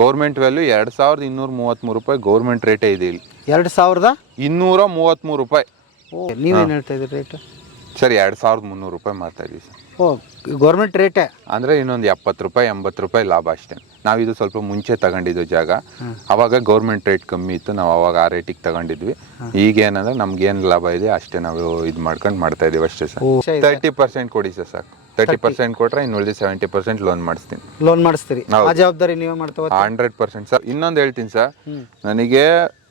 Government value ಎರಡ್ ಸಾವಿರದ ಇನ್ನೂರ ಮೂವತ್ಮೂರು ರೂಪಾಯಿ ಗೌರ್ಮೆಂಟ್ ರೇಟೇ ಇದೆ ಇಲ್ಲಿ. ಎರಡು ಸಾವಿರದ? ಇನ್ನೂರ ಮೂವತ್ಮೂರು ರೂಪಾಯಿ. ಓ ನೀವೇನು ಹೇಳ್ತಾ ಇದ್ದೀರಿ ರೇಟ್ ಸರ್ ಎರಡ್ ಸಾವಿರದ ಮುನ್ನೂರು ರೂಪಾಯಿ ಮಾಡ್ತಾ ಇದೀವಿ ಸರ್. ಓ ಗೌರ್ಮೆಂಟ್ ರೇಟೇ ಅಂದ್ರೆ ಇನ್ನೊಂದು ಎಪ್ಪತ್ತು ರೂಪಾಯಿ ಎಂಬತ್ತು ರೂಪಾಯಿ ಲಾಭ ಅಷ್ಟೇ. ನಾವಿದು ಸ್ವಲ್ಪ ಮುಂಚೆ ತಗೊಂಡಿದ್ದು ಜಾಗ. ಅವಾಗ ಗೌರ್ಮೆಂಟ್ ರೇಟ್ ಕಮ್ಮಿ ಇತ್ತು ನಾವು ಅವಾಗ ಆ ರೇಟಿಗೆ ತಗೊಂಡಿದ್ವಿ. ಈಗ ಏನಂದ್ರೆ ನಮ್ಗೆ ಏನು ಲಾಭ ಇದೆ ಅಷ್ಟೇ ನಾವು ಇದು ಮಾಡ್ಕೊಂಡು ಮಾಡ್ತಾ ಇದೀವಿ ಅಷ್ಟೇ ಸರ್. ತರ್ಟಿ ಪರ್ಸೆಂಟ್ ಕೊಡಿ ಸರ್ ಸಾಕು. ತರ್ಟಿ ಪರ್ಸೆಂಟ್ ಕೊಟ್ರೆ ಇನ್ನು ಉಳಿದ ಸೆವೆಂಟಿ ಪರ್ಸೆಂಟ್ ಲೋನ್ ಮಾಡಿಸ್ತೀನಿ. ಲೋನ್ ಮಾಡಿಸ್ತೀರಿ. ಆ ಜವಾಬ್ದಾರಿ ನೀವೇ ಮಾಡ್ತಾವ ಹಂಡ್ರೆಡ್ ಪರ್ಸೆಂಟ್ ಸರ್. ಇನ್ನೊಂದು ಹೇಳ್ತೀನಿ ಸರ್. ನನಗೆ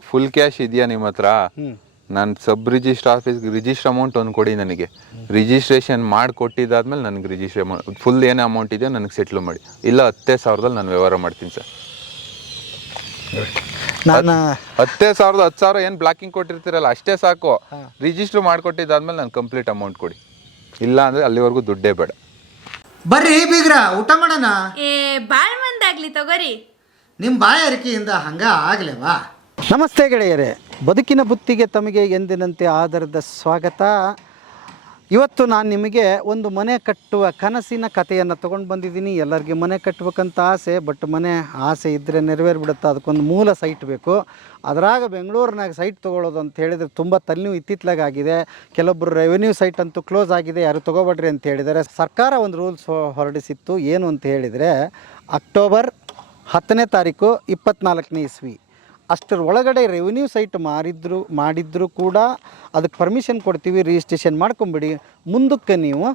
ಫುಲ್ ಕ್ಯಾಶ್ ಇದೆಯಾ ನಿಮ್ಮ ಹತ್ರ. ನಾನು ಸಬ್ ರಿಜಿಸ್ಟರ್ ಆಫೀಸ್ಗೆ ರಿಜಿಸ್ಟರ್ ಅಮೌಂಟ್ ಒಂದು ಕೊಡಿ ನನಗೆ. ರಿಜಿಸ್ಟ್ರೇಷನ್ ಮಾಡಿ ಕೊಟ್ಟಿದ್ದಾದ್ಮೇಲೆ ನನಗೆ ರಿಜಿಸ್ಟ್ರೇ ಫುಲ್ ಏನೇ ಅಮೌಂಟ್ ಇದೆಯೋ ನನಗೆ ಸೆಟ್ಲ್ ಮಾಡಿ. ಇಲ್ಲ ಹತ್ತೇ ಸಾವಿರದಲ್ಲಿ ನಾನು ವ್ಯವಹಾರ ಮಾಡ್ತೀನಿ ಸರ್. ನಾನು ಹತ್ತೇ ಸಾವಿರದ ಹತ್ತು ಸಾವಿರ ಏನು ಬ್ಲಾಕಿಂಗ್ ಕೊಟ್ಟಿರ್ತೀರಲ್ಲ ಅಷ್ಟೇ ಸಾಕು. ರಿಜಿಸ್ಟರ್ ಮಾಡಿಕೊಟ್ಟಿದ್ದಾದ್ಮೇಲೆ ನಾನು ಕಂಪ್ಲೀಟ್ ಅಮೌಂಟ್ ಕೊಡಿ. ಇಲ್ಲ ಅಂದ್ರೆ ಅಲ್ಲಿವರೆಗೂ ದುಡ್ಡೇ ಬೇಡ. ಬರ್ರಿ ಬೀಗ್ರ ಊಟ ಮಾಡೋಣ? ಏ ಬಾಳ್ ಮಂದಾಗ್ಲಿ ತಗೋರಿ. ನಿಮ್ಮ ಬಾಯಾರಿಕೆಯಿಂದ ಹಂಗ ಆಗ್ಲೇವಾ? ನಮಸ್ತೆ ಗೆಳೆಯರೇ ಬದುಕಿನ ಬುತ್ತಿಗೆ ತಮಗೆ ಎಂದಿನಂತೆ ಆಧಾರದ ಸ್ವಾಗತ. ಇವತ್ತು ನಾನು ನಿಮಗೆ ಒಂದು ಮನೆ ಕಟ್ಟುವ ಕನಸಿನ ಕಥೆಯನ್ನು ತೊಗೊಂಡು ಬಂದಿದ್ದೀನಿ. ಎಲ್ಲರಿಗೆ ಮನೆ ಕಟ್ಟಬೇಕಂತ ಆಸೆ ಬಟ್ ಮನೆ ಆಸೆ ಇದ್ದರೆ ನೆರವೇರಿಬಿಡುತ್ತೆ? ಅದಕ್ಕೊಂದು ಮೂಲ ಸೈಟ್ ಬೇಕು. ಅದರಾಗ ಬೆಂಗಳೂರಿನಾಗ ಸೈಟ್ ತೊಗೊಳ್ಳೋದು ಅಂತ ಹೇಳಿದರೆ ತುಂಬ ತಲೆನೂ ಇತ್ತಿತ್ಲಾಗಿದೆ ಕೆಲವೊಬ್ಬರು ರೆವೆನ್ಯೂ ಸೈಟ್ ಅಂತೂ ಕ್ಲೋಸ್ ಆಗಿದೆ. ಯಾರು ತೊಗೋಬೇಡ್ರಿ ಅಂತ ಹೇಳಿದರೆ ಸರ್ಕಾರ ಒಂದು ರೂಲ್ಸ್ ಹೊರಡಿಸಿತ್ತು. ಏನು ಅಂತ ಹೇಳಿದರೆ ಅಕ್ಟೋಬರ್ ಹತ್ತನೇ ತಾರೀಕು ಇಪ್ಪತ್ನಾಲ್ಕನೇ ಇಸ್ವಿ. ಅಷ್ಟರ ಒಳಗಡೆ ರೆವಿನ್ಯೂ ಸೈಟ್ ಮಾರಿದ್ರು, ಮಾಡಿದ್ರೂ ಕೂಡ ಅದಕ್ಕೆ ಪರ್ಮಿಷನ್ ಕೊಡ್ತೀವಿ ರಿಜಿಸ್ಟ್ರೇಷನ್ ಮಾಡ್ಕೊಂಬಿಡಿ. ಮುಂದಕ್ಕೆ ನೀವು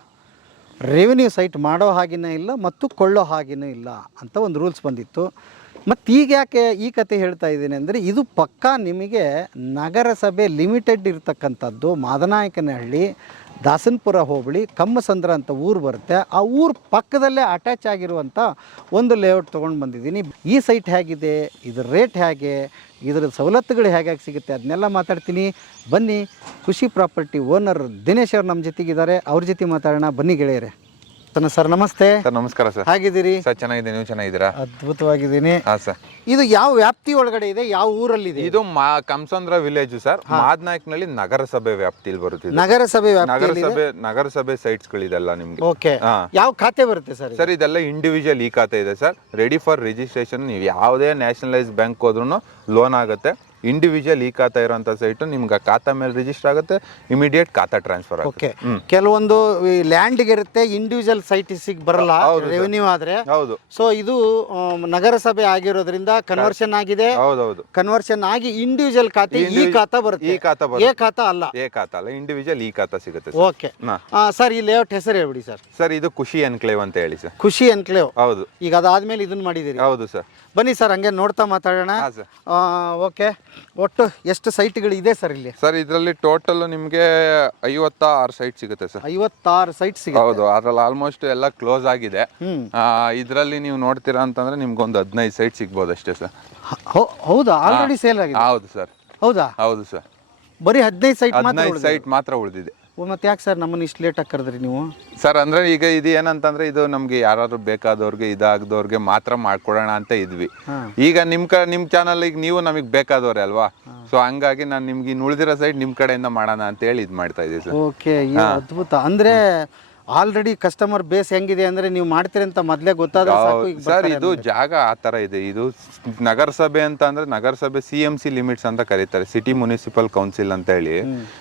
ರೆವಿನ್ಯೂ ಸೈಟ್ ಮಾಡೋ ಹಾಗೇ ಇಲ್ಲ ಮತ್ತು ಕೊಳ್ಳೋ ಹಾಗೇ ಇಲ್ಲ ಅಂತ ಒಂದು ರೂಲ್ಸ್ ಬಂದಿತ್ತು. ಮತ್ತು ಈಗ ಯಾಕೆ ಈ ಕತೆ ಹೇಳ್ತಾ ಇದ್ದೀನಿ ಅಂದರೆ ಇದು ಪಕ್ಕಾ ನಿಮಗೆ ನಗರಸಭೆ ಲಿಮಿಟೆಡ್ ಇರತಕ್ಕಂಥದ್ದು ಮಾದನಾಯಕನಹಳ್ಳಿ, ದಾಸನಪುರ ಹೋಬಳಿ, ಕಮ್ಮಸಂದ್ರ ಅಂತ ಊರು ಬರುತ್ತೆ. ಆ ಊರು ಪಕ್ಕದಲ್ಲೇ ಅಟ್ಯಾಚ್ ಆಗಿರುವಂಥ ಒಂದು ಲೇಔಟ್ ತೊಗೊಂಡು ಬಂದಿದ್ದೀನಿ. ಈ ಸೈಟ್ ಹೇಗಿದೆ, ಇದ್ರ ರೇಟ್ ಹೇಗೆ ಇದರ ಸವಲತ್ತುಗಳು ಹೇಗಾಗಿ ಸಿಗುತ್ತೆ ಅದನ್ನೆಲ್ಲ ಮಾತಾಡ್ತೀನಿ. ಬನ್ನಿ, ಖುಷಿ ಪ್ರಾಪರ್ಟಿ ಓನರ್ ದಿನೇಶ್ ಅವ್ರು ನಮ್ಮ ಜೊತೆಗಿದ್ದಾರೆ. ಅವ್ರ ಜೊತೆ ಮಾತಾಡೋಣ. ಬನ್ನಿ ಗೆಳೆಯರೆ. ತನ್ನ ಸರ್ ನಮಸ್ತೆ. ಸರ್ ನಮಸ್ಕಾರ ಸರ್. ಹೇಗಿದ್ದೀರಿ? ಸರ್ ಚೆನ್ನಾಗಿದೆ. ನೀವು ಚೆನ್ನಾಗಿದ್ದೀರಾ? ಅದ್ಭುತವಾಗಿದ್ದೀನಿ. ಹಾ ಸರ್. ಇದು ಯಾವ ವ್ಯಾಪ್ತಿ ಒಳಗಡೆ ಇದೆ? ಯಾವ ಊರಲ್ಲಿ ಇದೆ ಇದು ಮಾ ಕಂಸಂದ್ರ ವಿಲೇಜ್ ಸರ್. ಮಾದ್ನಾಯಕ್ನಲ್ಲಿ ನಗರಸಭೆ ವ್ಯಾಪ್ತಿಯಲ್ಲಿ ಬರುತ್ತೆ ನಗರಸಭೆ ವ್ಯಾಪ್ತಿಯಲ್ಲಿ ನಗರಸಭೆ ನಗರಸಭೆ ಸೈಟ್ಸ್ ಗಳಿದೆಲ್ಲ ನಿಮ್ಗೆ. ಓಕೆ. ಹಾ. ಯಾವ ಖಾತೆ ಬರುತ್ತೆ ಸರ್ ಸರ್ ಇದೆಲ್ಲ ಇಂಡಿವಿಜುವಲ್ ಈ ಖಾತೆ ಇದೆ ಸರ್. ರೆಡಿ ಫಾರ್ ರಿಜಿಸ್ಟ್ರೇಷನ್ ನೀವು ಯಾವುದೇ ನ್ಯಾಷನಲೈಸ್ ಬ್ಯಾಂಕ್ ಹೋದ್ರೂ ಲೋನ್ ಆಗುತ್ತೆ. ಇಂಡಿವಿಜುವಲ್ ಈ ಖಾತಾ ಇರೋಂಥ ಸೈಟು ನಿಮ್ಗೆ ಖಾತಾ ಮೇಲೆ ರಿಜಿಸ್ಟರ್ ಆಗುತ್ತೆ ಇಮಿಡಿಯೇಟ್ ಖಾತಾ ಟ್ರಾನ್ಸ್ಫರ್ ಓಕೆ ಆಗುತ್ತೆ ಕೆಲವೊಂದು ಲ್ಯಾಂಡ್ಗೆ ಇರುತ್ತೆ ಇಂಡಿವಿಜುವಲ್ ಸೈಟಿಸಿಗೆ ಬರಲ್ಲ ರೆವಿನ್ಯೂ ಆದ್ರೆ. ಹೌದು. ಸೊ ಇದು ನಗರಸಭೆ ಆಗಿರೋದ್ರಿಂದ ಕನ್ವರ್ಷನ್ ಆಗಿದೆ. ಹೌದೌದು. ಕನ್ವರ್ಷನ್ ಆಗಿ ಇಂಡಿವಿಜುವಲ್ ಖಾತೆ ಈ ಖಾತಾ ಬರುತ್ತೆ. ಈ ಖಾತಾ ಬರುತ್ತೆ. ಬರುತ್ತೆ ಖಾತಾ ಅಲ್ಲ. ಏ ಖಾತಾ ಅಲ್ಲ ಇಂಡಿವಿಜುವಲ್ ಈ ಖಾತಾ ಸಿಗುತ್ತೆ ಓಕೆ. ಸರ್ ಈ ಲೇಔಟ್ ಹೆಸರು ಹೇಳ್ಬಿಡಿ ಸರ್. ಸರ್ ಇದು ಖುಷಿ ಎನ್ಕ್ಲೇವ್ ಅಂತ ಹೇಳಿ ಸರ್. ಖುಷಿ ಎನ್ಕ್ಲೇವ್. ಹೌದು. ಈಗ ಅದಾದ್ಮೇಲೆ ಇದನ್ನ ಮಾಡಿದಿರಿ ಹೌದು ಸರ್. ಬನ್ನಿ ಸರ್ ಹಂಗೆ ನೋಡ್ತಾ ಮಾತಾಡೋಣ. ಹಾಂ ಸರ್. ಓಕೆ. ಒಟ್ಟು ಎಷ್ಟು ಸೈಟ್ಗಳು ಇದೆ ಸರ್ ಇಲ್ಲಿ? ಸರ್ ಇದರಲ್ಲಿ ಟೋಟಲ್ ನಿಮಗೆ ಐವತ್ತ ಆರು ಸೈಟ್ ಸಿಗುತ್ತೆ ಸರ್. ಐವತ್ತಾರು ಸೈಟ್ ಸಿಗುತ್ತೆ. ಹೌದು ಅದ್ರಲ್ಲಿ ಆಲ್ಮೋಸ್ಟ್ ಎಲ್ಲ ಕ್ಲೋಸ್ ಆಗಿದೆ. ಇದ್ರಲ್ಲಿ ನೀವು ನೋಡ್ತೀರಾ ಅಂತಂದ್ರೆ ನಿಮ್ಗೆ ಒಂದು ಹದಿನೈದು ಸೈಟ್ ಸಿಗ್ಬೋದು ಅಷ್ಟೇ ಸರ್. ಹ- ಹೌದಾ? ಆಲ್ರೆಡಿ ಸೇಲ್ ಆಗಿದೆ. ಹೌದು ಸರ್. ಹೌದಾ? ಹೌದು ಸರ್. ಬರೀ ಹದಿನೈದು ಸೈಟ್ ಮಾತ್ರ ಹದಿನೈದು. ಸೈಟ್ ಮಾತ್ರ ಉಳಿದಿದೆ. ಮತ್ತೆ ಯಾಕೆ ಸರ್ ನಮ್ಮನ್ನ ಇಷ್ಟು ಲೇಟ್ ಕರೆದ್ರಿ ನೀವು? ಸರ್ ಅಂದ್ರೆ ಈಗ ಇದು ಏನಂತಂದ್ರೆ ಇದು ನಮ್ಗೆ ಯಾರಾದರೂ ಬೇಕಾದವ್ರಿಗೆ ಇದಾಗದವ್ರಿಗೆ ಮಾತ್ರ ಮಾಡ್ಕೊಡೋಣ ಅಂತ ಇದ್ವಿ. ಈಗ ನಿಮ್ ಕ ನಿಮ್ ಚಾನಲ್ ಈಗ ನೀವು ನಮಗೆ ಬೇಕಾದವ್ರೆ ಅಲ್ವಾ? ಸೊ ಹಂಗಾಗಿ ನಾನು ನಿಮ್ಗೆ ಇನ್ನು ಉಳಿದಿರೋ ಸೈಡ್ ನಿಮ್ ಕಡೆಯಿಂದ ಮಾಡೋಣ ಅಂತ ಹೇಳಿ ಇದು ಮಾಡ್ತಾ ಇದ್ದೀವಿ ಸರ್. ಓಕೆ ಅದ್ಭುತ. ಅಂದ್ರೆ ಆಲ್ರೆಡಿ ಕಸ್ಟಮರ್ ಬೇಸ್ ಹೆಂಗಿದೆ ಅಂದ್ರೆ ನೀವು ಮಾಡ್ತೀರಿ ಅಂತ ಮೊದ್ಲೇ ಗೊತ್ತಾದ್ರೆ ಸಾಕು ಈಗ ಸರ್ ಬರ್ತಾರೆ ಇದು ಜಾಗ ಆ ತರ ಇದೆ. ಇದು ಸ್- ನಗರಸಭೆ ಅಂತ ಅಂದ್ರೆ ನಗರಸಭೆ ಸಿ ಎಂ ಸಿ ಲಿಮಿಟ್ಸ್ ಅಂತ ಕರೀತಾರೆ ಸಿಟಿ ಮುನಿಸಿಪಲ್ ಕೌನ್ಸಿಲ್ ಅಂತ ಹೇಳಿ.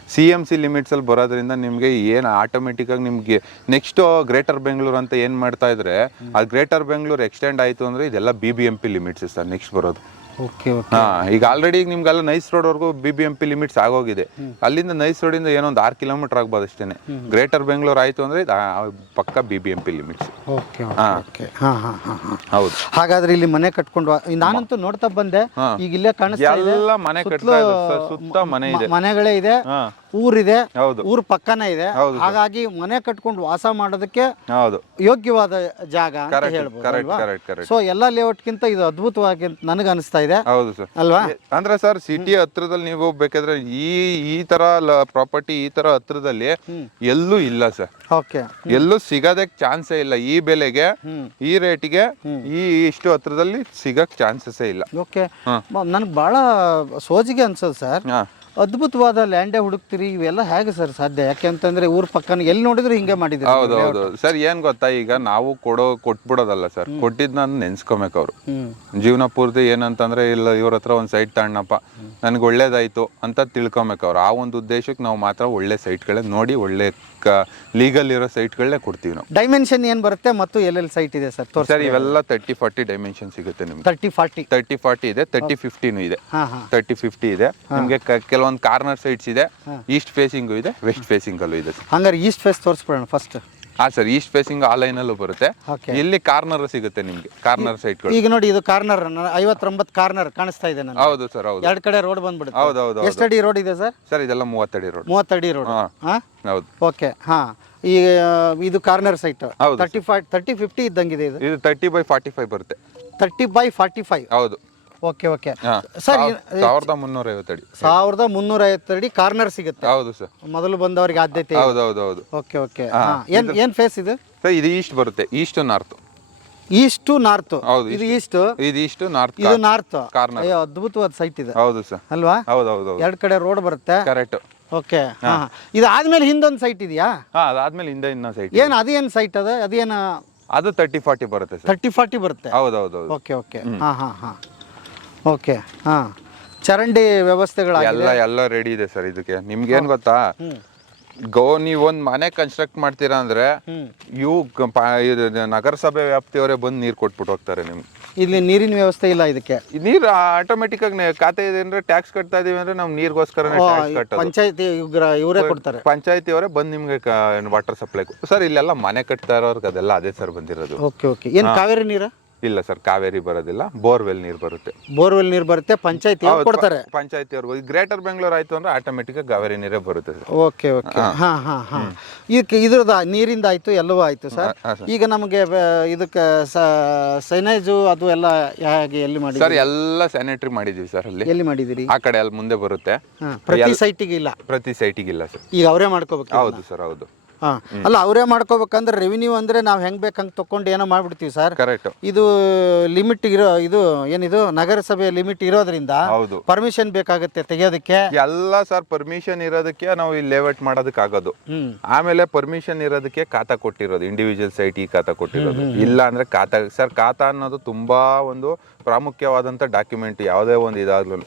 ಸಿ ಎಂ ಸಿ ಲಿಮಿಟ್ಸ್ ಅಲ್ಲಿ ಬರೋದ್ರಿಂದ ನಿಮ್ಗೆ ಏನ್ ಆಟೋಮೆಟಿಕ್ ಆಗಿ ನಿಮ್ಗೆ ನೆಕ್ಸ್ಟ್ ಗ್ರೇಟರ್ ಬೆಂಗಳೂರು ಅಂತ ಏನ್ ಮಾಡ್ತಾ ಇದ್ರೆ ಆ ಗ್ರೇಟರ್ ಬೆಂಗಳೂರು ಎಕ್ಸ್ಟೆಂಡ್ ಆಯ್ತು ಅಂದ್ರೆ ಇದೆಲ್ಲ B B M P limits sir next ಬರೋದು. ಓಕೆ ಓಕೆ ಹಾ ಈಗ ಆಲ್ರೆಡಿ ಈಗ ನಿಮ್ಗೆಲ್ಲ nice road ವರ್ಗೂ B B M P limits ಆಗೋಗಿದೆ. ಅಲ್ಲಿಂದ ನೈಸ್ ರೋಡ್ ಇಂದ ಏನೋ ಒಂದು ಆರು ಕಿಲೋಮೀಟರ್ ಆಗ್ಬೋದು ಅಷ್ಟೇ ಗ್ರೇಟರ್ ಬೆಂಗಳೂರು ಆಯ್ತು ಅಂದ್ರೆ ಇದು ಆ- ಪಕ್ಕ B B M P limits okay okay ಹಾ. ಹಾಂ ಹಾ ಹಾ ಹೌದು. ಹಾಗಾದ್ರೆ ಇಲ್ಲಿ ಮನೆ ಕಟ್ಕೊಂಡು ವಾ- ನಾನಂತೂ ನೋಡ್ತಾ ಬಂದೆ. ಹಾ. ಈಗ ಇಲ್ಲೇ ಕಾಣಿಸ್ತಾ ಇದೆ. ಎಲ್ಲ ಮನೆ ಕಟ್ತಾ ಸುತ್ಲೂ ಇದ್ದಾರೆ ಸರ್, ಸುತ್ತ ಮನೆ ಇದೆ. ಮನೆಗಳೇ ಇದೆ. ಹಾ. ಊರಿದೆ ಹೌದು. ಊರ್ ಪಕ್ಕನೇ ಇದೆ. ಹಾಗಾಗಿ ಮನೆ ಕಟ್ಕೊಂಡು ವಾಸ ಮಾಡೋದಕ್ಕೆ ಹೌದು. ಯೋಗ್ಯವಾದ ಜಾಗ ಅಂತ ಹೇಳ್ಬೋದು ಸೊ ಎಲ್ಲ ಲೇಔಟ್ಗಿಂತ ಇದು ಅದ್ಭುತವಾಗಿ ನನಗೆ ಅನಿಸ್ತಾ ಇದೆ. ಹೌದು ಸರ್. ಅಲ್ವಾ? ಅಂದ್ರೆ ಸರ್ ಸಿಟಿ ಹತ್ರದಲ್ಲಿ ನೀವು ಬೇಕಾದ್ರೆ ಈ ಈ ತರ ಪ್ರಾಪರ್ಟಿ ಈ ತರ ಹತ್ರದಲ್ಲಿ ಎಲ್ಲೂ ಇಲ್ಲ ಸರ್. ಓಕೆ. ಎಲ್ಲೂ ಸಿಗೋದಕ್ಕೆ ಚಾನ್ಸೇ ಇಲ್ಲ. ಈ ಬೆಲೆಗೆ ಈ ರೇಟಿಗೆ ಈ ಇಷ್ಟು ಹತ್ರದಲ್ಲಿ ಸಿಗಕ್ ಚಾನ್ಸಸ್ಸೇ ಇಲ್ಲ. ಓಕೆ. ನನಗೆ ಬಹಳ ಸೋಜಿಗೆ ಅನ್ಸೋದು ಸರ್. ಅದ್ಭುತವಾದ ಲ್ಯಾಂಡೇ ಹುಡುಕ್ತೀರಿ ಇವೆಲ್ಲ ಹೇಗೆ ಸರ್ ಸಾಧ್ಯ? ಯಾಕೆ ಅಂತಂದ್ರೆ ಊರ್ ಪಕ್ಕನ ಎಲ್ಲಿ ನೋಡಿದ್ರು ಹಿಂಗೆ ಮಾಡಿದ್ರು ಹೌದು ಹೌದು. ಸರ್ ಏನ್ ಗೊತ್ತಾ? ಈಗ ನಾವು ಕೊಡೋ ಕೊಟ್ಬಿಡೋದಲ್ಲ ಸರ್. ಕೊಟ್ಟಿದ್ ನಾನು ನೆನ್ಸ್ಕೊಬೇಕು ಅವ್ರು. ಜೀವನ ಪೂರ್ತಿ ಏನಂತಂದ್ರೆ ಇಲ್ಲ ಇವ್ರ ಹತ್ರ ಒಂದ್ ಸೈಟ್ ತಣ್ಣಪ್ಪ. ನನ್ಗೆ ಒಳ್ಳೇದಾಯ್ತು ಅಂತ ತಿಳ್ಕೊಬೇಕು ಅವ್ರು. ಆ ಒಂದು ಉದ್ದೇಶಕ್ಕೆ ನಾವು ಮಾತ್ರ ಒಳ್ಳೆ ಸೈಟ್ಗಳೇ ನೋಡಿ ಒಳ್ಳೆ ಲೀಗಲ್ ಇರೋ ಸೈಟ್ಗಳನ್ನೇ ಕೊಡ್ತೀವಿ ನಾವು. ಡೈಮೆನ್ಷನ್ ಏನ್ ಬರುತ್ತೆ ಮತ್ತು ಎಲ್ಲೆಲ್ಲಿ ಸೈಟ್ ಇದೆ ಸರ್? ಸರ್ ಇವೆಲ್ಲ ತರ್ಟಿ ಫಾರ್ಟಿ ಡೈಮೆನ್ಷನ್ ಸಿಗುತ್ತೆ ನಿಮ್ಗೆ. Thirty forty. ತರ್ಟಿ ಫಾರ್ಟಿ ಇದೆ ತರ್ಟಿ ಫಿಫ್ಟಿನೂ ಇದೆ. ತರ್ಟಿ ಫಿಫ್ಟಿ ಇದೆ. ನಿಮ್ಗೆ ಕೆಲವೊಂದು ಕಾರ್ನರ್ ಸೈಡ್ಸ್ ಇದೆ. ಈಸ್ಟ್ ಫೇಸಿಂಗು ಇದೆ ವೆಸ್ಟ್ ಫೇಸಿಂಗ್ ಅಲ್ಲೂ ಇದೆ. ಹಂಗಾರೆ ಈಸ್ಟ್ ಫೇಸ್ ತೋರಿಸ್ಬಿಡೋಣ ಫಸ್ಟ್ ಹಾ ಸರ್ ಈಸ್ಟ್ ಫೇಸಿಂಗ್ ಆ ಲೈನ್ ಅಲ್ಲೂ ಬರುತ್ತೆ. ಇಲ್ಲಿ ಕಾರ್ನರ್ ಸಿಗುತ್ತೆ ನಿಮ್ಗೆ ಕಾರ್ನರ್ ಸೈಟ್ಗಳು. ಈಗ ನೋಡಿ ಇದು ಕಾರ್ನರ್ ಐವತ್ತೊಂಬತ್ತು ಕಾರ್ನರ್ ಕಾಣಿಸ್ತಾ ಇದೆ ನಾನು ಹೌದು ಸರ್ ಹೌದು. ಎರಡು ಕಡೆ ರೋಡ್ ಬಂದ್ಬಿಡುತ್ತೆ. ಹೌದು ಹೌದು. ಎಷ್ಟು ಅಡಿ ರೋಡ್ ಇದೆ ಸರ್? ಸರ್ ಇದೆಲ್ಲ ಮೂವತ್ತಡಿ ರೋಡ್ ಮೂವತ್ತಡಿ ರೋಡ್ ಹೌದು. ಓಕೆ ಹಾ. ಈ ಇದು corner site thirty five thirty fifty ಇದ್ದಂಗಿದೆ ಇದು. ಇದು ತರ್ಟಿ ಬೈ ಫಾರ್ಟಿ ಫೈವ್ ಬರುತ್ತೆ. ತರ್ಟಿ ಬೈ ಫಾರ್ಟಿ ಫೈವ್ ಹೌದು. ಓಕೆ ಓಕೆ ಸರ್ ಸಾವ್- ಸಾವಿರದ ಮುನ್ನೂರ ಐವತ್ತಡಿ ಸಾವಿರದ ಮುನ್ನೂರ ಐವತ್ತಡಿ ಅಡಿ ಕಾರ್ನರ್ ಸಿಗುತ್ತೆ. ಹೌದು ಸರ್ ಮೊದಲು ಬಂದವರಿಗೆ ಆದ್ಯತೆ ಹೌದು ಹೌದು ಹೌದು. ಓಕೆ ಓಕೆ ಏನ್ ಏನ್ ಫೇಸ್ ಇದು? ಸರ್ ಇದು ಈಸ್ಟ್ ಬರುತ್ತೆ. ಈಸ್ಟ್ ನಾರ್ತ್ ಈಸ್ಟ್ ನಾರ್ತ್ ಹೌದು, ಇದು ಈಸ್ಟ್ ಇದು ಈಸ್ಟ್ ನಾರ್ತ್ ಇದು ನಾರ್ತ್ ಕಾರ್ನರ್. ಅಯ್ಯೋ ಅದ್ಭುತವಾದ ಸೈಟ್ ಇದೆ. ಹೌದು ಸರ್ ಅಲ್ವಾ? ಹೌದು ಹೌದು ಎರಡು ಕಡೆ ರೋಡ್ ಬರುತ್ತೆ. ಕರೆಕ್ಟ್ ಓಕೆ ಇದು ಆದ್ಮೇಲೆ ಹಿಂದೊಂದು ಸೈಟ್ ಇದೆಯಾ? ಹಾ ಅದಾದ್ಮೇಲೆ ಹಿಂದೆ ಇನ್ನೊಂದು ಸೈಟ್ ಏನು ಅದೇನು ಸೈಟ್ ಅದ? ಅದೇನು? ಅದು ತರ್ಟಿ ಫಾರ್ಟಿ ಬರುತ್ತೆ ತರ್ಟಿ ಫಾರ್ಟಿ ಬರುತ್ತೆ. ಹೌದು ಹೌದು ಓಕೆ ಓಕೆ ಹಾಂ ಹಾಂ ಹಾಂ. ಓಕೆ ಹಾಂ. ಚರಂಡಿ ವ್ಯವಸ್ಥೆಗಳು ಎಲ್ಲ ಎಲ್ಲ ರೆಡಿ ಇದೆ ಸರ್ ಇದಕ್ಕೆ. ನಿಮ್ಗೆ ಏನ್ ಗೊತ್ತಾ? ಗೋ ನೀವ್ ಒಂದ್ ಮನೆ ಕನ್ಸ್ಟ್ರಕ್ಟ್ ಮಾಡ್ತೀರಾ ಅಂದ್ರೆ ಇವು ನಗರಸಭೆ ವ್ಯಾಪ್ತಿಯವರೇ ಬಂದು ನೀರ್ ಕೊಟ್ಬಿಟ್ಟು ಹೋಗ್ತಾರೆ ನಿಮ್ಗೆ ಇಲ್ಲಿ ನೀರಿನ ವ್ಯವಸ್ಥೆ ಇಲ್ಲ ಇದಕ್ಕೆ? ನೀರು ಆಟೋಮೆಟಿಕ್ ಆಗಿ ಖಾತೆ ಇದೆ ಅಂದ್ರೆ ಟ್ಯಾಕ್ಸ್ ಕಟ್ತಾ ಇದೀವಿ ಅಂದ್ರೆ ನಾವು ನೀರಿಗೋಸ್ಕರ ಪಂಚಾಯತಿ ಇವರೇ ಕೊಡ್ತಾರೆ. ಪಂಚಾಯತಿ ಅವರೇ ಬಂದು ನಿಮ್ಗೆ ವಾಟರ್ ಸಪ್ಲೈ ಸರ್ ಇಲ್ಲೆಲ್ಲ ಮನೆ ಕಟ್ತಾ ಇರೋರ್ಗೆ ಅದೆಲ್ಲ ಅದೇ ಸರ್ ಬಂದಿರೋದು. Okay okay. ಏನು ಕಾವೇರಿ ನೀರು? ಇಲ್ಲ ಸರ್ ಕಾವೇರಿ ಬರೋದಿಲ್ಲ. ಬೋರ್ವೆಲ್ ನೀರು ಬರುತ್ತೆ. ಬೋರ್ವೆಲ್ ನೀರು ಬರುತ್ತೆ ಪಂಚಾಯತಿ ಕೊಡ್ತಾರೆ? ಪಂಚಾಯತಿ ಅವ್ರಿಗೆ ಗ್ರೇಟರ್ ಬೆಂಗಳೂರು ಆಯ್ತು ಅಂದ್ರೆ ಆಟೋಮೆಟಿಕ್ ಕಾವೇರಿ ನೀರೇ ಬರುತ್ತೆ ಸರ್. Okay okay. ಹಾ. ಹಾ ಹಾ ಈಗ ಇದ್ರದ ನೀರಿಂದ ಆಯ್ತು ಎಲ್ಲವೂ ಆಯ್ತು ಸರ್. ಈಗ ನಮಗೆ ಇದಕ್ಕೆ ಸೈನೈಜು ಅದು ಎಲ್ಲ ಹೇಗೆ ಎಲ್ಲಿ ಮಾಡಿ ಸರ್ ಎಲ್ಲ ಸ್ಯಾನಿಟರಿ ಮಾಡಿದೀವಿ ಸರ್ ಅಲ್ಲಿ. ಎಲ್ಲಿ ಮಾಡಿದಿರಿ ಆ ಕಡೆ ಅಲ್ಲಿ ಮುಂದೆ ಬರುತ್ತೆ. ಪ್ರತಿ ಸೈಟಿಗೆ ಇಲ್ಲ? ಪ್ರತಿ ಸೈಟಿಗೆ ಇಲ್ಲ ಸರ್. ಈಗ ಅವರೇ ಮಾಡ್ಕೋಬೇಕು ಹೌದು ಸರ್ ಹೌದು. ಹಾ. ಅಲ್ಲ ಅವರೇ ಮಾಡ್ಕೋಬೇಕಂದ್ರೆ ರೆವಿನ್ಯೂ ಅಂದ್ರೆ ನಾವು ಹೆಂಗ್ ಬೇಕು ಹಂಗೆ ತಕೊಂಡು ಏನೋ ಮಾಡ್ಬಿಡ್ತೀವಿ ಸರ್. ಕರೆಕ್ಟ್ ಇದು ಲಿಮಿಟ್ ಇರೋ ಇದು ಏನಿದು ನಗರಸಭೆ ಲಿಮಿಟ್ ಇರೋದ್ರಿಂದ ಹೌದು. ಪರ್ಮಿಷನ್ ಬೇಕಾಗುತ್ತೆ ತೆಗಿಯೋದಕ್ಕೆ. ಎಲ್ಲ ಸರ್ ಪರ್ಮಿಷನ್ ಇರೋದಕ್ಕೆ ನಾವು ಇಲ್ಲಿ ಲೇಔಟ್ ಮಾಡೋದಕ್ಕೆ ಆಗೋದು ಆಮೇಲೆ ಪರ್ಮಿಷನ್ ಇರೋದಕ್ಕೆ ಖಾತಾ ಕೊಟ್ಟಿರೋದು ಇಂಡಿವಿಜುವಲ್ ಸೈಟ್ ಈ ಖಾತಾ ಕೊಟ್ಟಿರೋದು. ಇಲ್ಲ ಅಂದ್ರೆ ಖಾತಾ ಸರ್ ಖಾತಾ ಅನ್ನೋದು ತುಂಬಾ ಒಂದು ಪ್ರಾಮುಖ್ಯವಾದಂತ ಡಾಕ್ಯುಮೆಂಟ್ ಯಾವುದೇ ಒಂದು ಇದಾಗ್ಲೂ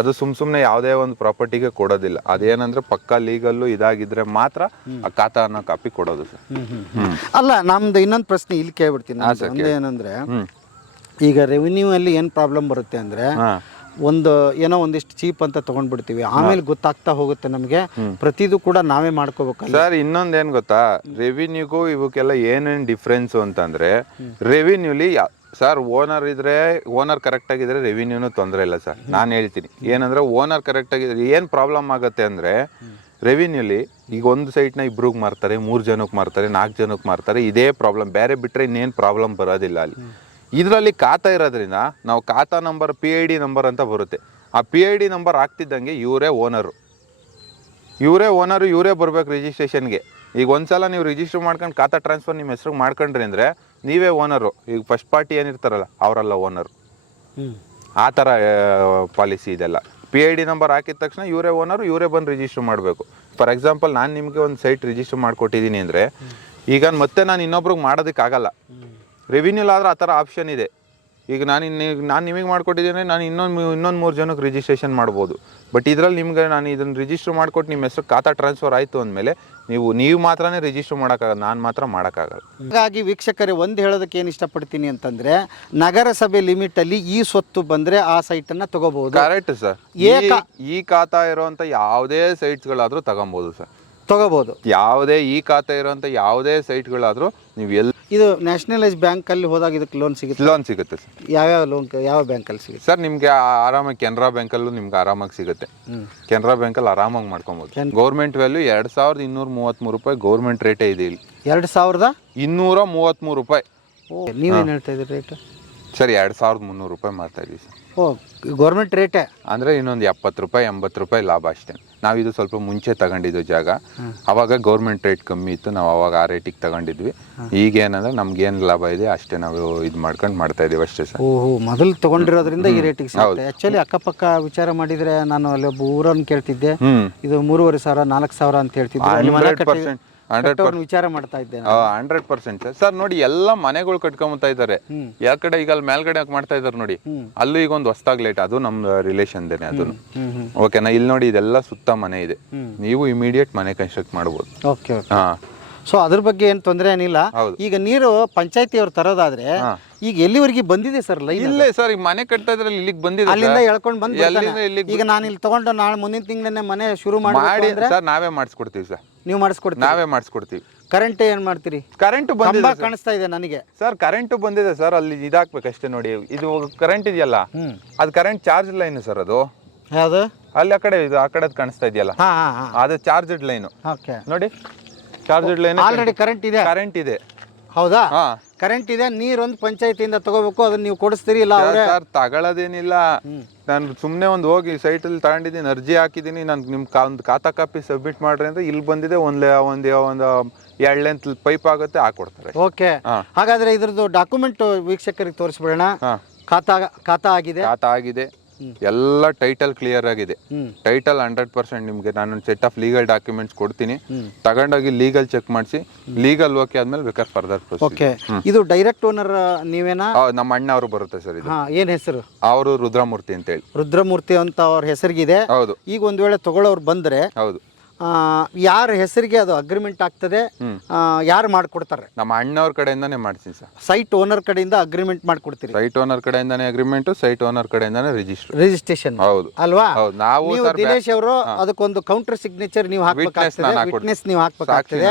ಅದು ಸುಮ್ ಸುಮ್ನೆ ಯಾವುದೇ ಒಂದು ಪ್ರಾಪರ್ಟಿಗೆ ಕೊಡೋದಿಲ್ಲ. ಅದೇನಂದ್ರೆ ಪಕ್ಕಾ ಲೀಗಲ್ಲು ಇದಾಗಿದ್ರೆ ಮಾತ್ರ ಆ ಖಾತಾ ಅನ್ನೋ ಕಾಪಿ ಕೊಡೋದು ಸರ್. ಅಲ್ಲ ನಮ್ದು ಇನ್ನೊಂದು ಪ್ರಶ್ನೆ ಇಲ್ಲಿ ಕೇಳ್ಬಿಡ್ತೀನಿ. ಏನಂದ್ರೆ ಈಗ ರೆವಿನ್ಯೂ ಅಲ್ಲಿ ಏನ್ ಪ್ರಾಬ್ಲಮ್ ಬರುತ್ತೆ ಅಂದ್ರೆ ಒಂದು ಏನೋ ಒಂದಿಷ್ಟು ಚೀಪ್ ಅಂತ ತಗೊಂಡ್ಬಿಡ್ತೀವಿ. ಆಮೇಲೆ ಗೊತ್ತಾಗ್ತಾ ಹೋಗುತ್ತೆ ನಮಗೆ. ಪ್ರತಿದು ಕೂಡ ನಾವೇ ಮಾಡ್ಕೋಬೇಕು ಸರ್ ಇನ್ನೊಂದೇನ್ ಗೊತ್ತಾ? ರೆವಿನ್ಯೂಗೂ ಇವಕ್ಕೆಲ್ಲ ಏನೇನ್ ಡಿಫ್ರೆನ್ಸ್ ಅಂತಂದ್ರೆ ರೆವಿನ್ಯೂಲಿ ಸರ್ ಓನರ್ ಇದ್ರೆ ಓನರ್ ಕರೆಕ್ಟ್ ಆಗಿದ್ರೆ ರೆವಿನ್ಯೂನು ತೊಂದರೆ ಇಲ್ಲ ಸರ್. ನಾನು ಹೇಳ್ತೀನಿ. ಏನಂದ್ರೆ ಓನರ್ ಕರೆಕ್ಟ್ ಆಗಿದ್ರೆ ಏನ್ ಪ್ರಾಬ್ಲಮ್ ಆಗುತ್ತೆ ಅಂದ್ರೆ ರೆವಿನ್ಯೂಲಿ ಈಗ ಒಂದು ಸೈಟ್ನ ಇಬ್ರಿಗೆ ಮಾರ್ತಾರೆ, ಮೂರು ಜನಕ್ಕೆ ಮಾರ್ತಾರೆ, ನಾಲ್ಕು ಜನಕ್ಕೆ ಮಾರ್ತಾರೆ, ಇದೇ ಪ್ರಾಬ್ಲಮ್ ಬೇರೆ ಬಿಟ್ರೆ ಇನ್ನೇನು ಪ್ರಾಬ್ಲಮ್ ಬರೋದಿಲ್ಲ ಅಲ್ಲಿ. ಇದರಲ್ಲಿ ಖಾತಾ ಇರೋದ್ರಿಂದ ನಾವು ಖಾತಾ number P I D number ಅಂತ ಬರುತ್ತೆ. ಆ ಪಿ ಐ ಡಿ ನಂಬರ್ ಆಗ್ತಿದ್ದಂಗೆ ಇವರೇ ಓನರು ಇವರೇ ಓನರು ಇವರೇ ಬರ್ಬೇಕು ರಿಜಿಸ್ಟ್ರೇಷನ್ಗೆ ಈಗ ಒಂದ್ಸಲ ನೀವು ರಿಜಿಸ್ಟರ್ ಮಾಡ್ಕೊಂಡು ಖಾತಾ ಟ್ರಾನ್ಸ್ಫರ್ ನಿಮ್ಮ ಹೆಸ್ರಿಗೆ ಮಾಡ್ಕೊಂಡ್ರಿ ಅಂದರೆ ನೀವೇ ಓನರು ಈಗ ಫಸ್ಟ್ ಪಾರ್ಟಿ ಏನಿರ್ತಾರಲ್ಲ ಅವರೆಲ್ಲ ಓನರು ಆ ಥರ ಪಾಲಿಸಿ ಇದೆಲ್ಲ. ಪಿ ಐ ಡಿ ನಂಬರ್ ಹಾಕಿದ ತಕ್ಷಣ ಇವರೇ ಓನರು ಇವರೇ ಬಂದು ರಿಜಿಸ್ಟರ್ ಮಾಡಬೇಕು. ಫಾರ್ ಎಕ್ಸಾಂಪಲ್ ನಾನು ನಿಮಗೆ ಒಂದು ಸೈಟ್ ರಿಜಿಸ್ಟರ್ ಮಾಡಿಕೊಟ್ಟಿದ್ದೀನಿ ಅಂದರೆ ಈಗ ಮತ್ತೆ ನಾನು ಇನ್ನೊಬ್ರಿಗೆ ಮಾಡೋದಕ್ಕಾಗಲ್ಲ. ರೆವಿನ್ಯೂಲಾದ್ರೆ ಆ ಥರ ಆಪ್ಷನ್ ಇದೆ. ಈಗ ನಾನು ಇನ್ನು ನಾನು ನಿಮಗೆ ಮಾಡಿಕೊಟ್ಟಿದ್ದೇನೆ ನಾನು ಇನ್ನೊಂದು ಇನ್ನೊಂದು ಮೂರು ಜನಕ್ಕೆ ರಿಜಿಸ್ಟ್ರೇಷನ್ ಮಾಡ್ಬೋದು. ಬಟ್ ಇದರಲ್ಲಿ ನಿಮಗೆ ನಾನು ಇದನ್ನು ರಿಜಿಸ್ಟರ್ ಮಾಡಿಕೊಟ್ಟು ನಿಮ್ಮ ಹೆಸರು ಖಾತಾ ಟ್ರಾನ್ಸ್ಫರ್ ಆಯಿತು ಅಂದಮೇಲೆ ನೀವು ನೀವು ಮಾತ್ರನೇ ರಿಜಿಸ್ಟರ್ ಮಾಡೋಕ್ಕಾಗಲ್ಲ ನಾನು ಮಾತ್ರ ಮಾಡೋಕ್ಕಾಗಲ್ಲ. ಹಾಗಾಗಿ ವೀಕ್ಷಕರೇ ಒಂದು ಹೇಳೋದಕ್ಕೆ ಏನು ಇಷ್ಟಪಡ್ತೀನಿ ಅಂತಂದರೆ ನಗರಸಭೆ ಲಿಮಿಟಲ್ಲಿ ಈ ಸ್ವತ್ತು ಬಂದರೆ ಆ ಸೈಟನ್ನು ತಗೋಬೋದು ತಗೋಬಹುದು. ಕರೆಕ್ಟ್ ಸರ್ ಏಕ- ಈ ಖಾತಾ ಇರುವಂಥ ಯಾವುದೇ ಸೈಟ್ಸ್ಗಳಾದರೂ ತಗೊಬೋದು ಸರ್ ತಗೋಬೋದು ಯಾವುದೇ ಈ ಖಾತೆ ಇರುವಂಥ ಯಾವುದೇ ಸೈಟ್ಗಳಾದರೂ ನೀವು ಎಲ್ಲಿ ಇದು ನ್ಯಾಷನಲೈಸ್ ಬ್ಯಾಂಕ್ ಅಲ್ಲಿ ಹೋದಾಗ ಇದಕ್ಕೆ ಲೋನ್ ಸಿಗುತ್ತೆ? ಲೋನ್ ಸಿಗುತ್ತೆ ಸರ್. ಯಾವ್ಯಾವ ಲೋನ್ ಯಾವ ಬ್ಯಾಂಕ್ ಅಲ್ಲಿ ಸಿಗುತ್ತೆ? ಸರ್ ನಿಮಗೆ ಆರಾಮಾಗಿ ಕೆನರಾ ಬ್ಯಾಂಕಲ್ಲೂ ನಿಮ್ಗೆ ಆರಾಮಾಗಿ ಸಿಗುತ್ತೆ. ಕೆನರಾ ಬ್ಯಾಂಕಲ್ಲಿ ಆರಾಮಾಗಿ ಮಾಡ್ಕೊಬೋದು. ಗೌರ್ಮೆಂಟ್ ವ್ಯಾಲ್ಯೂ ಎರಡು ಸಾವಿರದ ಇನ್ನೂರ ಮೂವತ್ತ್ಮೂರು ರೂಪಾಯಿ ಗೌರ್ಮೆಂಟ್ ರೇಟೇ ಇದೆ ಇಲ್ಲಿ. ಎರಡು ಸಾವಿರದ? ಇನ್ನೂರ ಮೂವತ್ತ್ಮೂರು ರೂಪಾಯಿ. ನೀವೇನು ಹೇಳ್ತಾ ಇದ್ದೀರಿ ರೇಟ್ ಸರ್ ಎರಡು ಸಾವಿರದ ಮುನ್ನೂರು ರೂಪಾಯಿ ಮಾಡ್ತಾ ಇದ್ದೀವಿ ಸರ್. ಓ ಗೌರ್ಮೆಂಟ್ ರೇಟೇ ಅಂದರೆ ಇನ್ನೊಂದು ಎಪ್ಪತ್ತು ರೂಪಾಯಿ ಎಂಬತ್ತು ರೂಪಾಯಿ ಲಾಭ ಅಷ್ಟೇ. ನಾವಿದು ಸ್ವಲ್ಪ ಮುಂಚೆ ತಗೊಂಡಿದ್ದು ಜಾಗ. ಅವಾಗ ಗೌರ್ಮೆಂಟ್ ರೇಟ್ ಕಮ್ಮಿ ಇತ್ತು. ನಾವು ಅವಾಗ ಆ ರೇಟಿಗೆ ತಗೊಂಡಿದ್ವಿ. ಈಗ ಏನಂದ್ರೆ ನಮ್ಗೆ ಏನು ಲಾಭ ಇದೆ ಅಷ್ಟೇ ನಾವು ಇದು ಮಾಡ್ಕೊಂಡು ಮಾಡ್ತಾ ಇದೀವಿ ಅಷ್ಟೇ ಸರ್. ಓಹೋ ಮೊದಲು ತಗೊಂಡಿರೋದ್ರಿಂದ ಈ ರೇಟಿಗೆ ಸಿಗುತ್ತೆ. ಆಕ್ಚುಲಿ ಅಕ್ಕಪಕ್ಕ ವಿಚಾರ ಮಾಡಿದ್ರೆ ನಾನು ಅಲ್ಲಿ ಒಬ್ಬ ಊರನ್ನು ಕೇಳ್ತಿದ್ದೆ. ಇದು ಮೂರುವರೆ ಸಾವಿರ ನಾಲ್ಕು ಸಾವಿರ ಅಂತ ಹೇಳ್ತಿದ್ದೆ ಹಂಡ್ರೆಡ್ ವಿಚಾರ ಮಾಡ್ತಾ ಇದ್ದೇನೆ. Hundred percent sir. ನೋಡಿ ಎಲ್ಲ ಮನೆಗಳು ಕಟ್ಕೊಂಬತ್ತಾ ಇದ್ದಾರೆ. ಯಾವ ಕಡೆ ಈಗ ಅಲ್ಲಿ ಮೇಲ್ಗಡೆ ಮಾಡ್ತಾ ಇದಾರೆ ನೋಡಿ. ಅಲ್ಲೂ ಈಗ ಒಂದು ಹೊಸ್ತಾಗ್ ಲೇಟ್ ಅದು ನಮ್ಮ ರಿಲೇಷನ್ ದೇನೆ ಅದು ಓಕೆನಾ ಇಲ್ಲಿ ನೋಡಿ ಇದೆಲ್ಲ ಸುತ್ತ ಮನೆ ಇದೆ. ನೀವು ಇಮಿಡಿಯೇಟ್ ಮನೆ ಕನ್ಸ್ಟ್ರಕ್ಟ್ ಮಾಡ್ಬೋದು. ಓಕೆ ಓಕೆ ಹಾ. ಸೊ ಅದ್ರ ಬಗ್ಗೆ ಏನು ತೊಂದರೆ ಏನಿಲ್ಲ. ಈಗ ನೀರು ಪಂಚಾಯತಿ ಅವ್ರು ತರೋದಾದ್ರೆ ಈಗ ಎಲ್ಲಿವರೆಗೆ ಬಂದಿದೆ ಸರ್ ಲೈನ್ ಇಲ್ಲೇ ಸರ್ ಈಗ ಮನೆ ಕಟ್ತಾ ಇದ್ರಲ್ಲಿ ಇಲ್ಲಿಗೆ ಬಂದಿದೆ ಅಲ್ಲಿಂದ ಹೇಳ್ಕೊಂಡು ಎಳ್ಕೊಂಡು ಬಂದು ಇಲ್ಲಿಗೆ ಈಗ ನಾನು ಇಲ್ಲಿ ತಗೊಂಡು ನಾಳೆ ಮುಂದಿನ ತಿಂಗಳನ್ನೇ ಮನೆ ಶುರು ಮಾಡಿ ಮಾಡಿ ಸರ್ ನಾವೇ ಮಾಡಿಸ್ಕೊಡ್ತೀವಿ ಸರ್. ನೀವು ಮಾಡಿಸ್ಕೊಡ್ತೀವಿ ನಾವೇ ಮಾಡಿಸ್ಕೊಡ್ತೀವಿ. ಕರೆಂಟ್ ಏನು ಮಾಡ್ತೀರಿ? ಕರೆಂಟ್ ಕಂಬ ಬಂದಿದೆ ಕಾಣಿಸ್ತಾ ಇದೆ ನನಗೆ. ಸರ್ ಕರೆಂಟ್ ಬಂದಿದೆ ಸರ್ ಅಲ್ಲಿ ಇದಾಕ್ಬೇಕಷ್ಟೇ ನೋಡಿ. ಇದು ಕರೆಂಟ್ ಇದೆಯಲ್ಲ ಅದು ಕರೆಂಟ್ ಚಾರ್ಜ್ ಲೈನ್ ಸರ್ ಅದು. ಯಾವುದು? ಅಲ್ಲಿ ಆ ಕಡೆ ಇದು ಆ ಕಡೆ ಕಾಣಿಸ್ತಾ ಇದೆಯಲ್ಲ? ಹಾಂ ಅದು ಚಾರ್ಜ್ ಲೈನ್. ಓಕೆ. ನೋಡಿ ಚಾರ್ಜ್ ಲೈನ್ ಆಲ್ರೆಡಿ ಕರೆಂಟ್ ಇದೆ? ಕರೆಂಟ್ ಇದೆ. ಹೌದಾ? ಹಾ. ಕರೆಂಟ್ ಇದೆ ನೀರೊಂದು ಪಂಚಾಯತಿಯಿಂದ ತಗೋಬೇಕು ಅದನ್ನ ನೀವು ಕೊಡಿಸ್ತೀರಿ ಇಲ್ಲ ಅವರೇ? ಸರ್ ತಗೊಳ್ಳೋದೇನಿಲ್ಲ ನಾನು ಸುಮ್ಮನೆ ಒಂದು ಹೋಗಿ ಸೈಟಲ್ಲಿ ತಗೊಂಡಿದ್ದೀನಿ ಅರ್ಜಿ ಹಾಕಿದ್ದೀನಿ ನಾನು ನಿಮ್ಮ ಕಾ ಒಂದು ಖಾತಾ ಕಾಪಿ ಸಬ್ಮಿಟ್ ಮಾಡ್ರಿ ಅಂದ್ರೆ ಇಲ್ಲಿ ಬಂದಿದೆ ಒಂದು ಒಂದು ಒಂದು ಎರಡ್ ಲೆಂತ್ ಪೈಪ್ ಆಗುತ್ತೆ ಹಾಕೊಡ್ತಾರೆ. ಓಕೆ. ಹಾ. ಹಾಗಾದ್ರೆ ಇದ್ರದ್ದು ಡಾಕ್ಯುಮೆಂಟ್ ವೀಕ್ಷಕರಿಗೆ ತೋರಿಸ್ಬಿಡೋಣ. ಹಾ. ಖಾತಾ ಖಾತಾ ಆಗಿದೆ. ಖಾತಾ ಆಗಿದೆ. ಎಲ್ಲ ಟೈಟಲ್ ಕ್ಲಿಯರ್ ಆಗಿದೆ. ಟೈಟಲ್ ಹಂಡ್ರೆಡ್ ಪರ್ಸೆಂಟ್ ನಿಮಗೆ ನಾನು ಸೆಟ್ ಆಫ್ ಲೀಗಲ್ ಡಾಕ್ಯುಮೆಂಟ್ಸ್ ಕೊಡ್ತೀನಿ. ತಗೊಂಡೋಗಿ ಲೀಗಲ್ ಚೆಕ್ ಮಾಡಿಸಿ ಲೀಗಲ್ ಓಕೆ ಆದ್ಮೇಲೆ ಬೇಕಾದ್ರೆ ಫರ್ದರ್ ಓಕೆ ಇದು ಡೈರೆಕ್ಟ್ ಓನರ್ ನೀವೇನಾ? ನಮ್ಮ ಅಣ್ಣ ಅವರು ಬರುತ್ತೆ ಸರ್ ಇದು. ಏನ್ ಹೆಸರು? ಅವರು ರುದ್ರಮೂರ್ತಿ ಅಂತ ಹೇಳಿ ರುದ್ರಮೂರ್ತಿ ಅಂತ ಅವ್ರ ಹೆಸರಿಗಿದೆ. ಹೌದು. ಈಗ ಒಂದ್ ವೇಳೆ ತಗೊಳ್ಳೋರು ಬಂದ್ರೆ ಹೌದು. ಯಾರ ಹೆಸರಿಗೆ ಅದು ಅಗ್ರಿಮೆಂಟ್ ಆಗ್ತದೆ ಯಾರು ಮಾಡ್ಕೊಡ್ತಾರೆ? ನಮ್ಮ ಅಣ್ಣವ್ರ ಕಡೆಯಿಂದಾನೇ ಮಾಡ್ತೀನಿ ಸರ್. ಸೈಟ್ ಓನರ್ ಕಡೆಯಿಂದ ಅಗ್ರಿಮೆಂಟ್ ಮಾಡ್ಕೊಡ್ತೀರಿ? ಸೈಟ್ ಓನರ್ ಕಡೆಯಿಂದಾನೇ ಅಗ್ರಿಮೆಂಟ್ ಸೈಟ್ ಓನರ್ ಕಡೆಯಿಂದನೇ ರಿಜಿಸ್ಟರ್ ರಿಜಿಸ್ಟ್ರೇಷನ್ ಹೌದು. ಅಲ್ವಾ? ನಾವು ದಿನೇಶ್ ಅವರು ಅದಕ್ಕೊಂದು ಕೌಂಟರ್ ಸಿಗ್ನೇಚರ್ ನೀವು ಹಾಕ್ಬೇಕಾಗ್ತದೆ. ವಿಟ್ನೆಸ್ ನೀವು ಹಾಕ್ಬೇಕಾಗ್ತದೆ.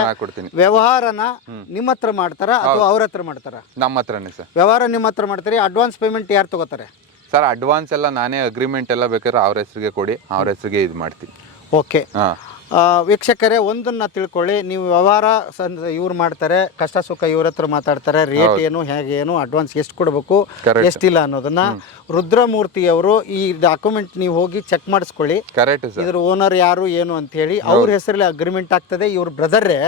ವ್ಯವಹಾರನ ನಿಮ್ಮ ಹತ್ರ ಮಾಡ್ತಾರ ಅಥವಾ ಅವ್ರ ಹತ್ರ ಮಾಡ್ತಾರ? ನಮ್ಮ ಹತ್ರನೇ ಸರ್. ವ್ಯವಹಾರ ನಿಮ್ಮ ಹತ್ರ ಮಾಡ್ತಾರೆ ಅಡ್ವಾನ್ಸ್ ಪೇಮೆಂಟ್ ಯಾರು ತಗೋತಾರೆ? ಸರ್ ಅಡ್ವಾನ್ಸ್ ಎಲ್ಲ ನಾನೇ ಅಗ್ರಿಮೆಂಟ್ ಎಲ್ಲ ಬೇಕಾದ್ರೆ ಅವ್ರ ಹೆಸರಿಗೆ ಕೊಡಿ ಅವ್ರ ಹೆಸರಿಗೆ ಇದು ಮಾಡ್ತೀನಿ. ಓಕೆ ವೀಕ್ಷಕರೇ ಒಂದನ್ನ ತಿಳ್ಕೊಳ್ಳಿ. ನೀವು ವ್ಯವಹಾರ ಇವ್ರು ಮಾಡ್ತಾರೆ ಕಷ್ಟ ಸುಖ ಇವ್ರ ಹತ್ರ ಮಾತಾಡ್ತಾರೆ ರೇಟ್ ಏನು ಹೇಗೆ ಏನು ಅಡ್ವಾನ್ಸ್ ಎಷ್ಟು ಕೊಡಬೇಕು. ಎಷ್ಟಿಲ್ಲ ಅನ್ನೋದನ್ನ ರುದ್ರಮೂರ್ತಿಯವರು ಈ ಡಾಕ್ಯುಮೆಂಟ್ ನೀವು ಹೋಗಿ ಚೆಕ್ ಮಾಡಿಸ್ಕೊಳ್ಳಿ. ಕರೆಕ್ಟ್ ಇದ್ರ ಓನರ್ ಯಾರು ಏನು ಅಂತ ಹೇಳಿ ಅವ್ರ ಹೆಸರಲ್ಲಿ ಅಗ್ರಿಮೆಂಟ್ ಆಗ್ತದೆ ಇವ್ರ ಬ್ರದರ್ರೆ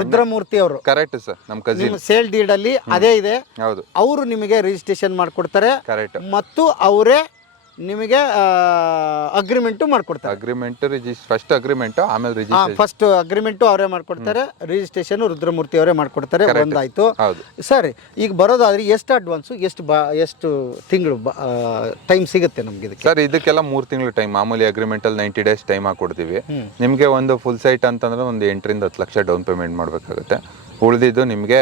ರುದ್ರಮೂರ್ತಿ ಅವರು ಕರೆಕ್ಟ್ ಸರ್ ನಮ್ಮ ಸೇಲ್ ಡೀಡ್ ಅಲ್ಲಿ ಅದೇ ಇದೆ. ಹೌದು. ಅವರು ನಿಮಗೆ ರಿಜಿಸ್ಟ್ರೇಷನ್ ಮಾಡ್ಕೊಡ್ತಾರೆ. ಕರೆಕ್ಟ್ ಮತ್ತು ಅವರೇ ನಿಮಗೆ ಅಗ್ರಿಮೆಂಟು ಮಾಡ್ಕೊಡ್ತಾರೆ. ಅಗ್ರಿಮೆಂಟ್ ರಿಜಿಸ್ ಫಸ್ಟ್ ಅಗ್ರಿಮೆಂಟ್ ಆಮೇಲೆ ಹಾ ರಿಜಿಸ್ಟ್ರೇಷನ್ ಫಸ್ಟ್ ಅಗ್ರಿಮೆಂಟು ಅವರೇ ಮಾಡ್ಕೊಡ್ತಾರೆ ರಿಜಿಸ್ಟ್ರೇಷನ್ ರುದ್ರಮೂರ್ತಿ ಅವರೇ ಮಾಡ್ಕೊಡ್ತಾರೆ ಒಂದಾಯ್ತು. ಹೌದು. ಸರಿ ಈಗ ಬರೋದಾದ್ರೆ ಎಷ್ಟು ಅಡ್ವಾನ್ಸು ಎಷ್ಟು ಬಾ ಎಷ್ಟು ತಿಂಗಳು ಟೈಮ್ ಸಿಗುತ್ತೆ ನಮ್ಗೆ ಇದಕ್ಕೆ? ಸರ್ ಇದಕ್ಕೆಲ್ಲ ಮೂರು ತಿಂಗಳು ಟೈಮ್ ಮಾಮೂಲಿ ಅಗ್ರಿಮೆಂಟ್ ಅಲ್ಲಿ ನೈಂಟಿ ಡೇಸ್ ಟೈಮ್ ಹಾಕೊಡ್ತೀವಿ. ನಿಮಗೆ ಒಂದು ಫುಲ್ ಸೈಟ್ ಅಂತಂದ್ರೆ ಒಂದು ಎಂಟರಿಂದ ಹತ್ತು ಲಕ್ಷ ಡೌನ್ ಪೇಮೆಂಟ್ ಮಾಡಬೇಕಾಗುತ್ತೆ. ಉಳಿದಿದ್ದು ನಿಮಗೆ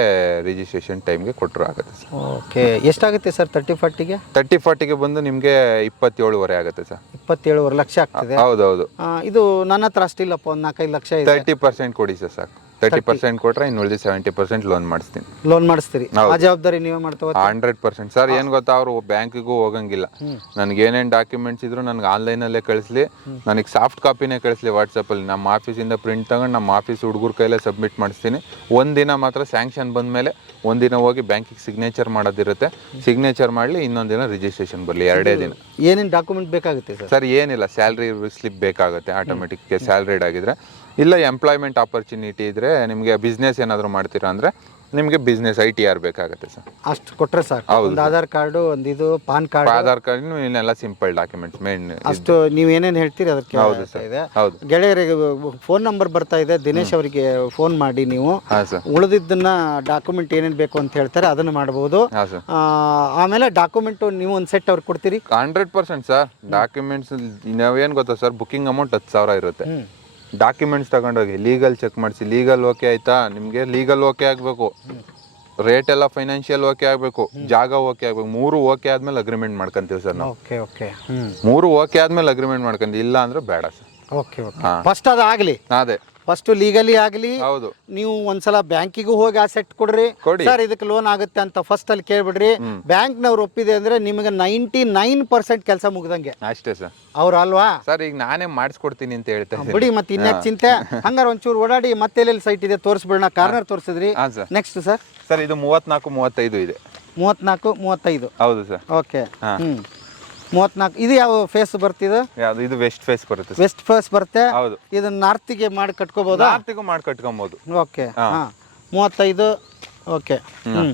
ರಿಜಿಸ್ಟ್ರೇಷನ್ ಟೈಮ್ಗೆ ಕೊಟ್ಟರು ಆಗುತ್ತೆ ಸರ್. ಓಕೆ ಎಷ್ಟಾಗುತ್ತೆ ಸರ್ ತರ್ಟಿ ಫಾರ್ಟಿಗೆ ತರ್ಟಿ ಫಾರ್ಟಿಗೆ ಬಂದು ನಿಮಗೆ ಇಪ್ಪತ್ತೇಳುವರೆ ಆಗುತ್ತೆ ಸರ್. ಇಪ್ಪತ್ತೇಳುವರೆ ಲಕ್ಷ ಆಗ್ತದೆ. ಹೌದೌದು. ಇದು ನನ್ನ ಹತ್ರ ಅಷ್ಟಿಲ್ಲಪ್ಪ ಒಂದು ನಾಲ್ಕೈದು ಲಕ್ಷ ಇದೆ. ತರ್ಟಿ ಪರ್ಸೆಂಟ್ ಕೊಡಿ ಸರ್ ಸಾಕು. ತರ್ಟಿ ಪರ್ಸೆಂಟ್ ಕೊಟ್ರೆ ಇನ್ನು ಉಳಿದು ಸೆವೆಂಟಿ ಪರ್ಸೆಂಟ್ ಲೋನ್ ಮಾಡಿಸ್ತೀನಿ. ಲೋನ್ ಮಾಡಿಸ್ತೀರಿ. ಆ ಜವಾಬ್ದಾರಿ ನೀವೇ ಮಾಡ್ತಾವ ಹಂಡ್ರೆಡ್ ಪರ್ಸೆಂಟ್ ಸರ್ ಏನು ಗೊತ್ತಾ ಅವರು ಬ್ಯಾಂಕಿಗೂ ಹೋಗಂಗಿಲ್ಲ. ನನಗೆ ಏನೇನು ಡಾಕ್ಯುಮೆಂಟ್ಸ್ ಇದ್ರು ನನಗೆ ಆನ್ಲೈನಲ್ಲೇ ಕಳಿಸ್ಲಿ. ನನಗೆ ಸಾಫ್ಟ್ ಕಾಪಿನೇ ಕಳಿಸ್ಲಿ ವಾಟ್ಸಪ್ಪಲ್ಲಿ ನಮ್ಮ ಆಫೀಸಿಂದ ಪ್ರಿಂಟ್ ತಗೊಂಡು ನಮ್ಮ ಆಫೀಸ್ ಹುಡುಗರ ಕೈಲೇ ಸಬ್ಮಿಟ್ ಮಾಡಿಸ್ತೀನಿ. ಒಂದಿನ ಮಾತ್ರ ಸ್ಯಾಂಕ್ಷನ್ ಬಂದಮೇಲೆ ಒಂದಿನ ಹೋಗಿ ಬ್ಯಾಂಕಿಗೆ ಸಿಗ್ನೇಚರ್ ಮಾಡೋದಿರುತ್ತೆ. ಸಿಗ್ನೇಚರ್ ಮಾಡಲಿ ಇನ್ನೊಂದಿನ ರಿಜಿಸ್ಟ್ರೇಷನ್ ಬರಲಿ ಎರಡೇ ದಿನ. ಏನೇನು ಡಾಕ್ಯುಮೆಂಟ್ ಬೇಕಾಗುತ್ತೆ ಸರ್? ಸರ್ ಏನಿಲ್ಲ. ಸ್ಯಾಲ್ರಿ ಸ್ಲಿಪ್ ಬೇಕಾಗುತ್ತೆ ಆಟೋಮೆಟಿಕ್ ಸ್ಯಾಲ್ರಿಡ್ ಆಗಿದ್ರೆ. ಇಲ್ಲ ಎಂಪ್ಲಾಯ್ಮೆಂಟ್ ಆಪರ್ಚುನಿಟಿ ಇದ್ರೆ ನಿಮಗೆ ಬಿಸ್ನೆಸ್ ಏನಾದರೂ ಮಾಡ್ತೀರಾ ಅಂದರೆ ನಿಮಗೆ ಬಿಸ್ನೆಸ್ ಐ ಟಿ ಆರ್ ಬೇಕಾಗುತ್ತೆ ಸರ್. ಅಷ್ಟು ಕೊಟ್ರೆ ಸರ್ ಒಂದು ಆಧಾರ್ ಕಾರ್ಡು ಒಂದು ಇದು ಪಾನ್ ಕಾರ್ಡ್. ಆಧಾರ್ ಕಾರ್ಡ್ ಇನ್ನೆಲ್ಲ ಸಿಂಪಲ್ ಡಾಕ್ಯುಮೆಂಟ್ಸ್ ಮೇನ್ ಅಷ್ಟು ನೀವು ಏನೇನು ಹೇಳ್ತೀರಿ ಅದಕ್ಕೆ ಹೌದು ಸರ್. ಇದೆ. ಹೌದು. ಗೆಳೆಯರಿಗೆ ಫೋನ್ ನಂಬರ್ ಬರ್ತಾ ಇದೆ. ದಿನೇಶ್ ಅವರಿಗೆ ಫೋನ್ ಮಾಡಿ ನೀವು. ಉಳಿದಿದ್ದನ್ನ ಡಾಕ್ಯುಮೆಂಟ್ ಏನೇನು ಬೇಕು ಅಂತ ಹೇಳ್ತಾರೆ ಅದನ್ನು ಆ, ಆಮೇಲೆ ಡಾಕ್ಯುಮೆಂಟ್ ನೀವು ಒಂದು ಸೆಟ್ ಅವ್ರಿಗೆ ಕೊಡ್ತೀರಿ. Hundred percent sir. ಡಾಕ್ಯುಮೆಂಟ್ಸ್ ನಾವೇನು ಗೊತ್ತಾ ಸರ್? ಬುಕಿಂಗ್ ಅಮೌಂಟ್ ಹತ್ತು ಸಾವಿರ ಇರುತ್ತೆ. ಡಾಕ್ಯುಮೆಂಟ್ಸ್ ತಗೊಂಡೋಗಿ ಲೀಗಲ್ ಚೆಕ್ ಮಾಡಿಸಿ ಲೀಗಲ್ ಓಕೆ ಆಯ್ತಾ? ನಿಮಗೆ ಲೀಗಲ್ ಓಕೆ ಆಗಬೇಕು. ರೇಟ್ ಎಲ್ಲ ಫೈನಾನ್ಷಿಯಲ್ ಓಕೆ ಆಗಬೇಕು. ಜಾಗ ಓಕೆ ಆಗಬೇಕು. ಮೂರು ಓಕೆ ಆದ್ಮೇಲೆ ಅಗ್ರಿಮೆಂಟ್ ಮಾಡ್ಕೊಂತೀವಿ ಸರ್ ನಾವು. ಓಕೆ ಓಕೆ ಮೂರು ಓಕೆ ಆದ್ಮೇಲೆ ಅಗ್ರಿಮೆಂಟ್ ಮಾಡ್ಕೊಂತೀವಿ ಇಲ್ಲ ಅಂದ್ರೆ ಬೇಡ ಸರ್. ಓಕೆ ಓಕೆ ಫಸ್ಟ್ ಅದು ಆಗಲಿ. ಅದೇ. ಫಸ್ಟ್ ಲೀಗಲಿ ಆಗಲಿ ಹೌದು. ನೀವು ಒಂದ್ಸಲ ಬ್ಯಾಂಕಿಗೂ ಹೋಗಿ ಆ ಸೆಟ್ ಕೊಡ್ರಿ. ಕೊಡಿ. ಸರ್ ಇದಕ್ಕೆ ಲೋನ್ ಆಗುತ್ತೆ ಅಂತ ಫಸ್ಟ್ ಅಲ್ಲಿ ಕೇಳ್ಬಿಡ್ರಿ. ಬ್ಯಾಂಕ್ನವ್ರು ಒಪ್ಪಿದೆ ಅಂದ್ರೆ ನಿಮಗೆ ನೈಂಟಿ ನೈನ್ ಪರ್ಸೆಂಟ್ ಕೆಲಸ ಮುಗ್ದಂಗೆ. ಅಷ್ಟೇ ಸರ್ ಅವ್ರ ಅಲ್ವಾ? ಸರ್ ಈಗ ನಾನೇ ಮಾಡಿಸ್ಕೊಡ್ತೀನಿ ಅಂತ ಹೇಳ್ತಾ ಇದ್ದೀನಿ. ಬಿಡಿ ಮತ್ತೆ ಇನ್ಯಾಕ್ ಚಿಂತೆ. ಹಂಗಾರ ಒಂಚೂರು ಓಡಾಡಿ ಮತ್ತೆ ಎಲ್ಲೆಲ್ಲಿ ಸೈಟ್ ಇದೆ ತೋರಿಸ್ಬಿಡೋಣ. ಕಾರ್ನರ್ ತೋರಿಸಿದ್ರಿ. ಹಾಂ ನೆಕ್ಸ್ಟ್ ಸರ್ ಸರ್ ಇದು ಮೂವತ್ನಾಲ್ಕು ಮೂವತ್ತೈದು ಇದೆ. ಮೂವತ್ನಾಲ್ಕು ಮೂವತ್ತೈದು. ಹೌದು ಸರ್ ಓಕೆ ಹ್ಞೂ ಮೂವತ್ನಾಲ್ಕು. ಇದು ಯಾವ ಫೇಸ್ ಬರ್ತಿದೆ ಯಾವ್ದು ಇದು ವೆಸ್ಟ್ ಫೇಸ್ ಬರುತ್ತೆ ಸರ್. ವೆಸ್ಟ್ ಫೇಸ್ ಬರುತ್ತೆ. ಹೌದು. ಇದನ್ನ ನಾರ್ತಿಗೆ ಮಾಡಿ ಕಟ್ಕೋಬೋದಾ? ನಾರ್ತಿಗೂ ಮಾಡಿ ಕಟ್ಕೊಬೋದು. ಓಕೆ ಹಾ. ಮೂವತ್ತೈದು. ಓಕೆ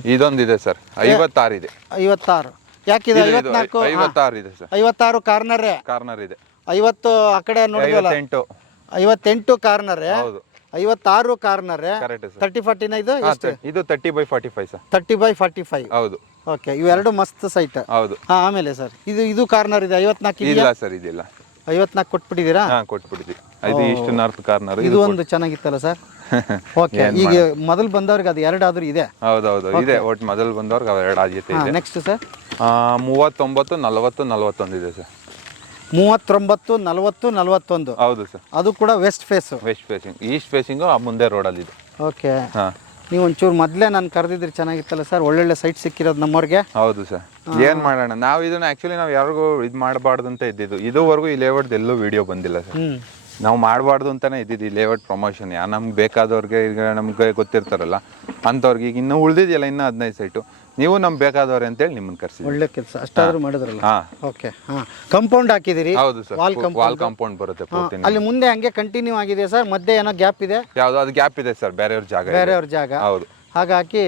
ಇದೊಂದಿದೆ ಸರ್. ಐವತ್ತಾರು ಇದೆ. ಐವತ್ತಾರು. ಯಾಕಿದೆ ಇದು- ಇದು ಐವತ್ನಾಲ್ಕು? ಐ- ಐವತ್ತಾರು ಇದೆ ಸರ್. ಐವತ್ತಾರು ಕಾರ್ನರ್ ಕಾರ್ನರ್ ಇದೆ. ಐವತ್ತು ಆ ಕಡೆ ನೋಡಿದ್ವಲ್ಲ? ಐವತ್ತೆಂಟು. ಐವತ್ತೆಂಟು ಕಾರ್ನರ್ ಹೌದು. ಐವತ್ತಾರು ಕಾರ್ನರ್ ಕರೆಕ್ಟ್ ಸರ್. ತರ್ಟಿ ಫಾರ್ಟಿನ ಇದು ಎಷ್ಟು? ಇದು thirty by forty five sir. Thirty by forty five ಹೌದು. ಓಕೆ ಇವೆರಡು ಮಸ್ತ್ ಸೈಟ್ ಹೌದು. ಹಾಂ ಆಮೇಲೆ ಸರ್ ಇದು ಇದು ಕಾರ್ನರ್ ಇದೆ. ಐವತ್ನಾಲ್ಕು ಇಲ್ಲ ಸರ್ ಇದಿಲ್ಲ. ಐವತ್ನಾಲ್ಕು ಕೊಟ್ಬಿಟ್ಟಿದ್ದೀರಾ? ಹಾ ಕೊಟ್ಬಿಟ್ಟಿದ್ದೀವಿ. ಇದು ಇಷ್ಟು ನಾರ್ತ್ ಕಾರ್ನರ್ ಇದು ಒಂದು ಚೆನ್ನಾಗಿತ್ತಲ್ಲ ಸರ್ ಓಕೆ ಈಗ ಮೊದಲು ಬಂದವ್ರಿಗೆ ಅದು ಎರಡಾದ್ರೂ ಇದೆ? ಹೌದೌದು ಇದೆ. ಒಟ್ಟು ಮೊದಲು ಬಂದವ್ರಿಗೆ ಅವು ಎರಡು ಆದ್ಯತೆ ಇದೆ. ನೆಕ್ಸ್ಟ್ ಸರ್ ಮೂವತ್ತೊಂಬತ್ತು ನಲವತ್ತು ನಲವತ್ತೊಂದು ಇದೆ ಸರ್ ಮೂವತ್ತೊಂಬತ್ತು ನಲವತ್ತು ನಲವತ್ತೊಂದು. ಹೌದು ಸರ್ ಅದು ಕೂಡ west face west facing east facing ಆ ಮುಂದೆ ರೋಡಲ್ಲಿ ಇದೆ. ಓಕೆ ಹಾಂ. ನೀವು ಒಂಚೂರು ಮೊದಲೇ ನಾನು ಕರೆದಿದ್ರೆ ಚೆನ್ನಾಗಿತ್ತಲ್ಲ ಸರ್ ಒಳ್ಳೊಳ್ಳೆ ಸೈಟ್ ಸಿಕ್ಕಿರೋದು ನಮ್ಮವ್ರಿಗೆ. ಹೌದು ಸರ್. ಏನ್ ಮಾಡೋಣ ನಾವು ಇದನ್ನ ಆಕ್ಚುಲಿ ನಾವು ಯಾರಿಗೂ ಇದು ಮಾಡಬಾರ್ದು ಅಂತ ಇದ್ದಿದ್ದು. ಇದುವರೆಗೂ ಈ ಲೇಔಟ್ ಎಲ್ಲೂ ವಿಡಿಯೋ ಬಂದಿಲ್ಲ ಸರ್. ನಾವು ಮಾಡಬಾರ್ದು ಅಂತಾನೆ ಇದ್ದಿದ್ದು ಈ ಲೇಔಟ್ ಪ್ರಮೋಷನ್ ಯಾ ನಮ್ಗೆ ಬೇಕಾದವ್ರಿಗೆ ಈಗ ನಮ್ಗೆ ಗೊತ್ತಿರ್ತಾರಲ್ಲ ಅಂಥವ್ರಿಗೆ ಈಗ ಇನ್ನೂ ಉಳಿದಿದೆಯಲ್ಲ ಇನ್ನೂ ಹದಿನೈದು ಸೈಟು ನೀವು ನಮ್ಗೆ ಬೇಕಾದವ್ರೆ ಅಂತೇಳಿ ನಿಮ್ಮನ್ನ ಕರ್ಸಿ ಒಳ್ಳೆ ಕೆಲಸ. ಅಷ್ಟಾದ್ರೂ ಮಾಡಿದ್ರಲ್ಲ? ಹಾ. ಓಕೆ. ಹಾ. ಕಂಪೌಂಡ್ ಹಾಕಿದಿರಿ ಹೌದು ಸರ್. ವಾಲ್ ವಾಲ್ ಕಾಂಪೌಂಡ್ ಬರುತ್ತೆ ಪೂರ್ತಿ ಅಲ್ಲಿ ಮುಂದೆ ಹಂಗೆ ಕಂಟಿನ್ಯೂ ಆಗಿದೆ ಸರ್. ಮಧ್ಯೆ ಏನೋ ಗ್ಯಾಪ್ ಇದೆ. ಯಾವ್ದು? ಅದು ಗ್ಯಾಪ್ ಇದೆ ಸರ್. ಬೇರೆಯವ್ರ ಜಾಗ ಇದೆ. ಬೇರೆಯವ್ರ ಜಾಗ. ಹೌದು. ಹಾಗಾಗಿ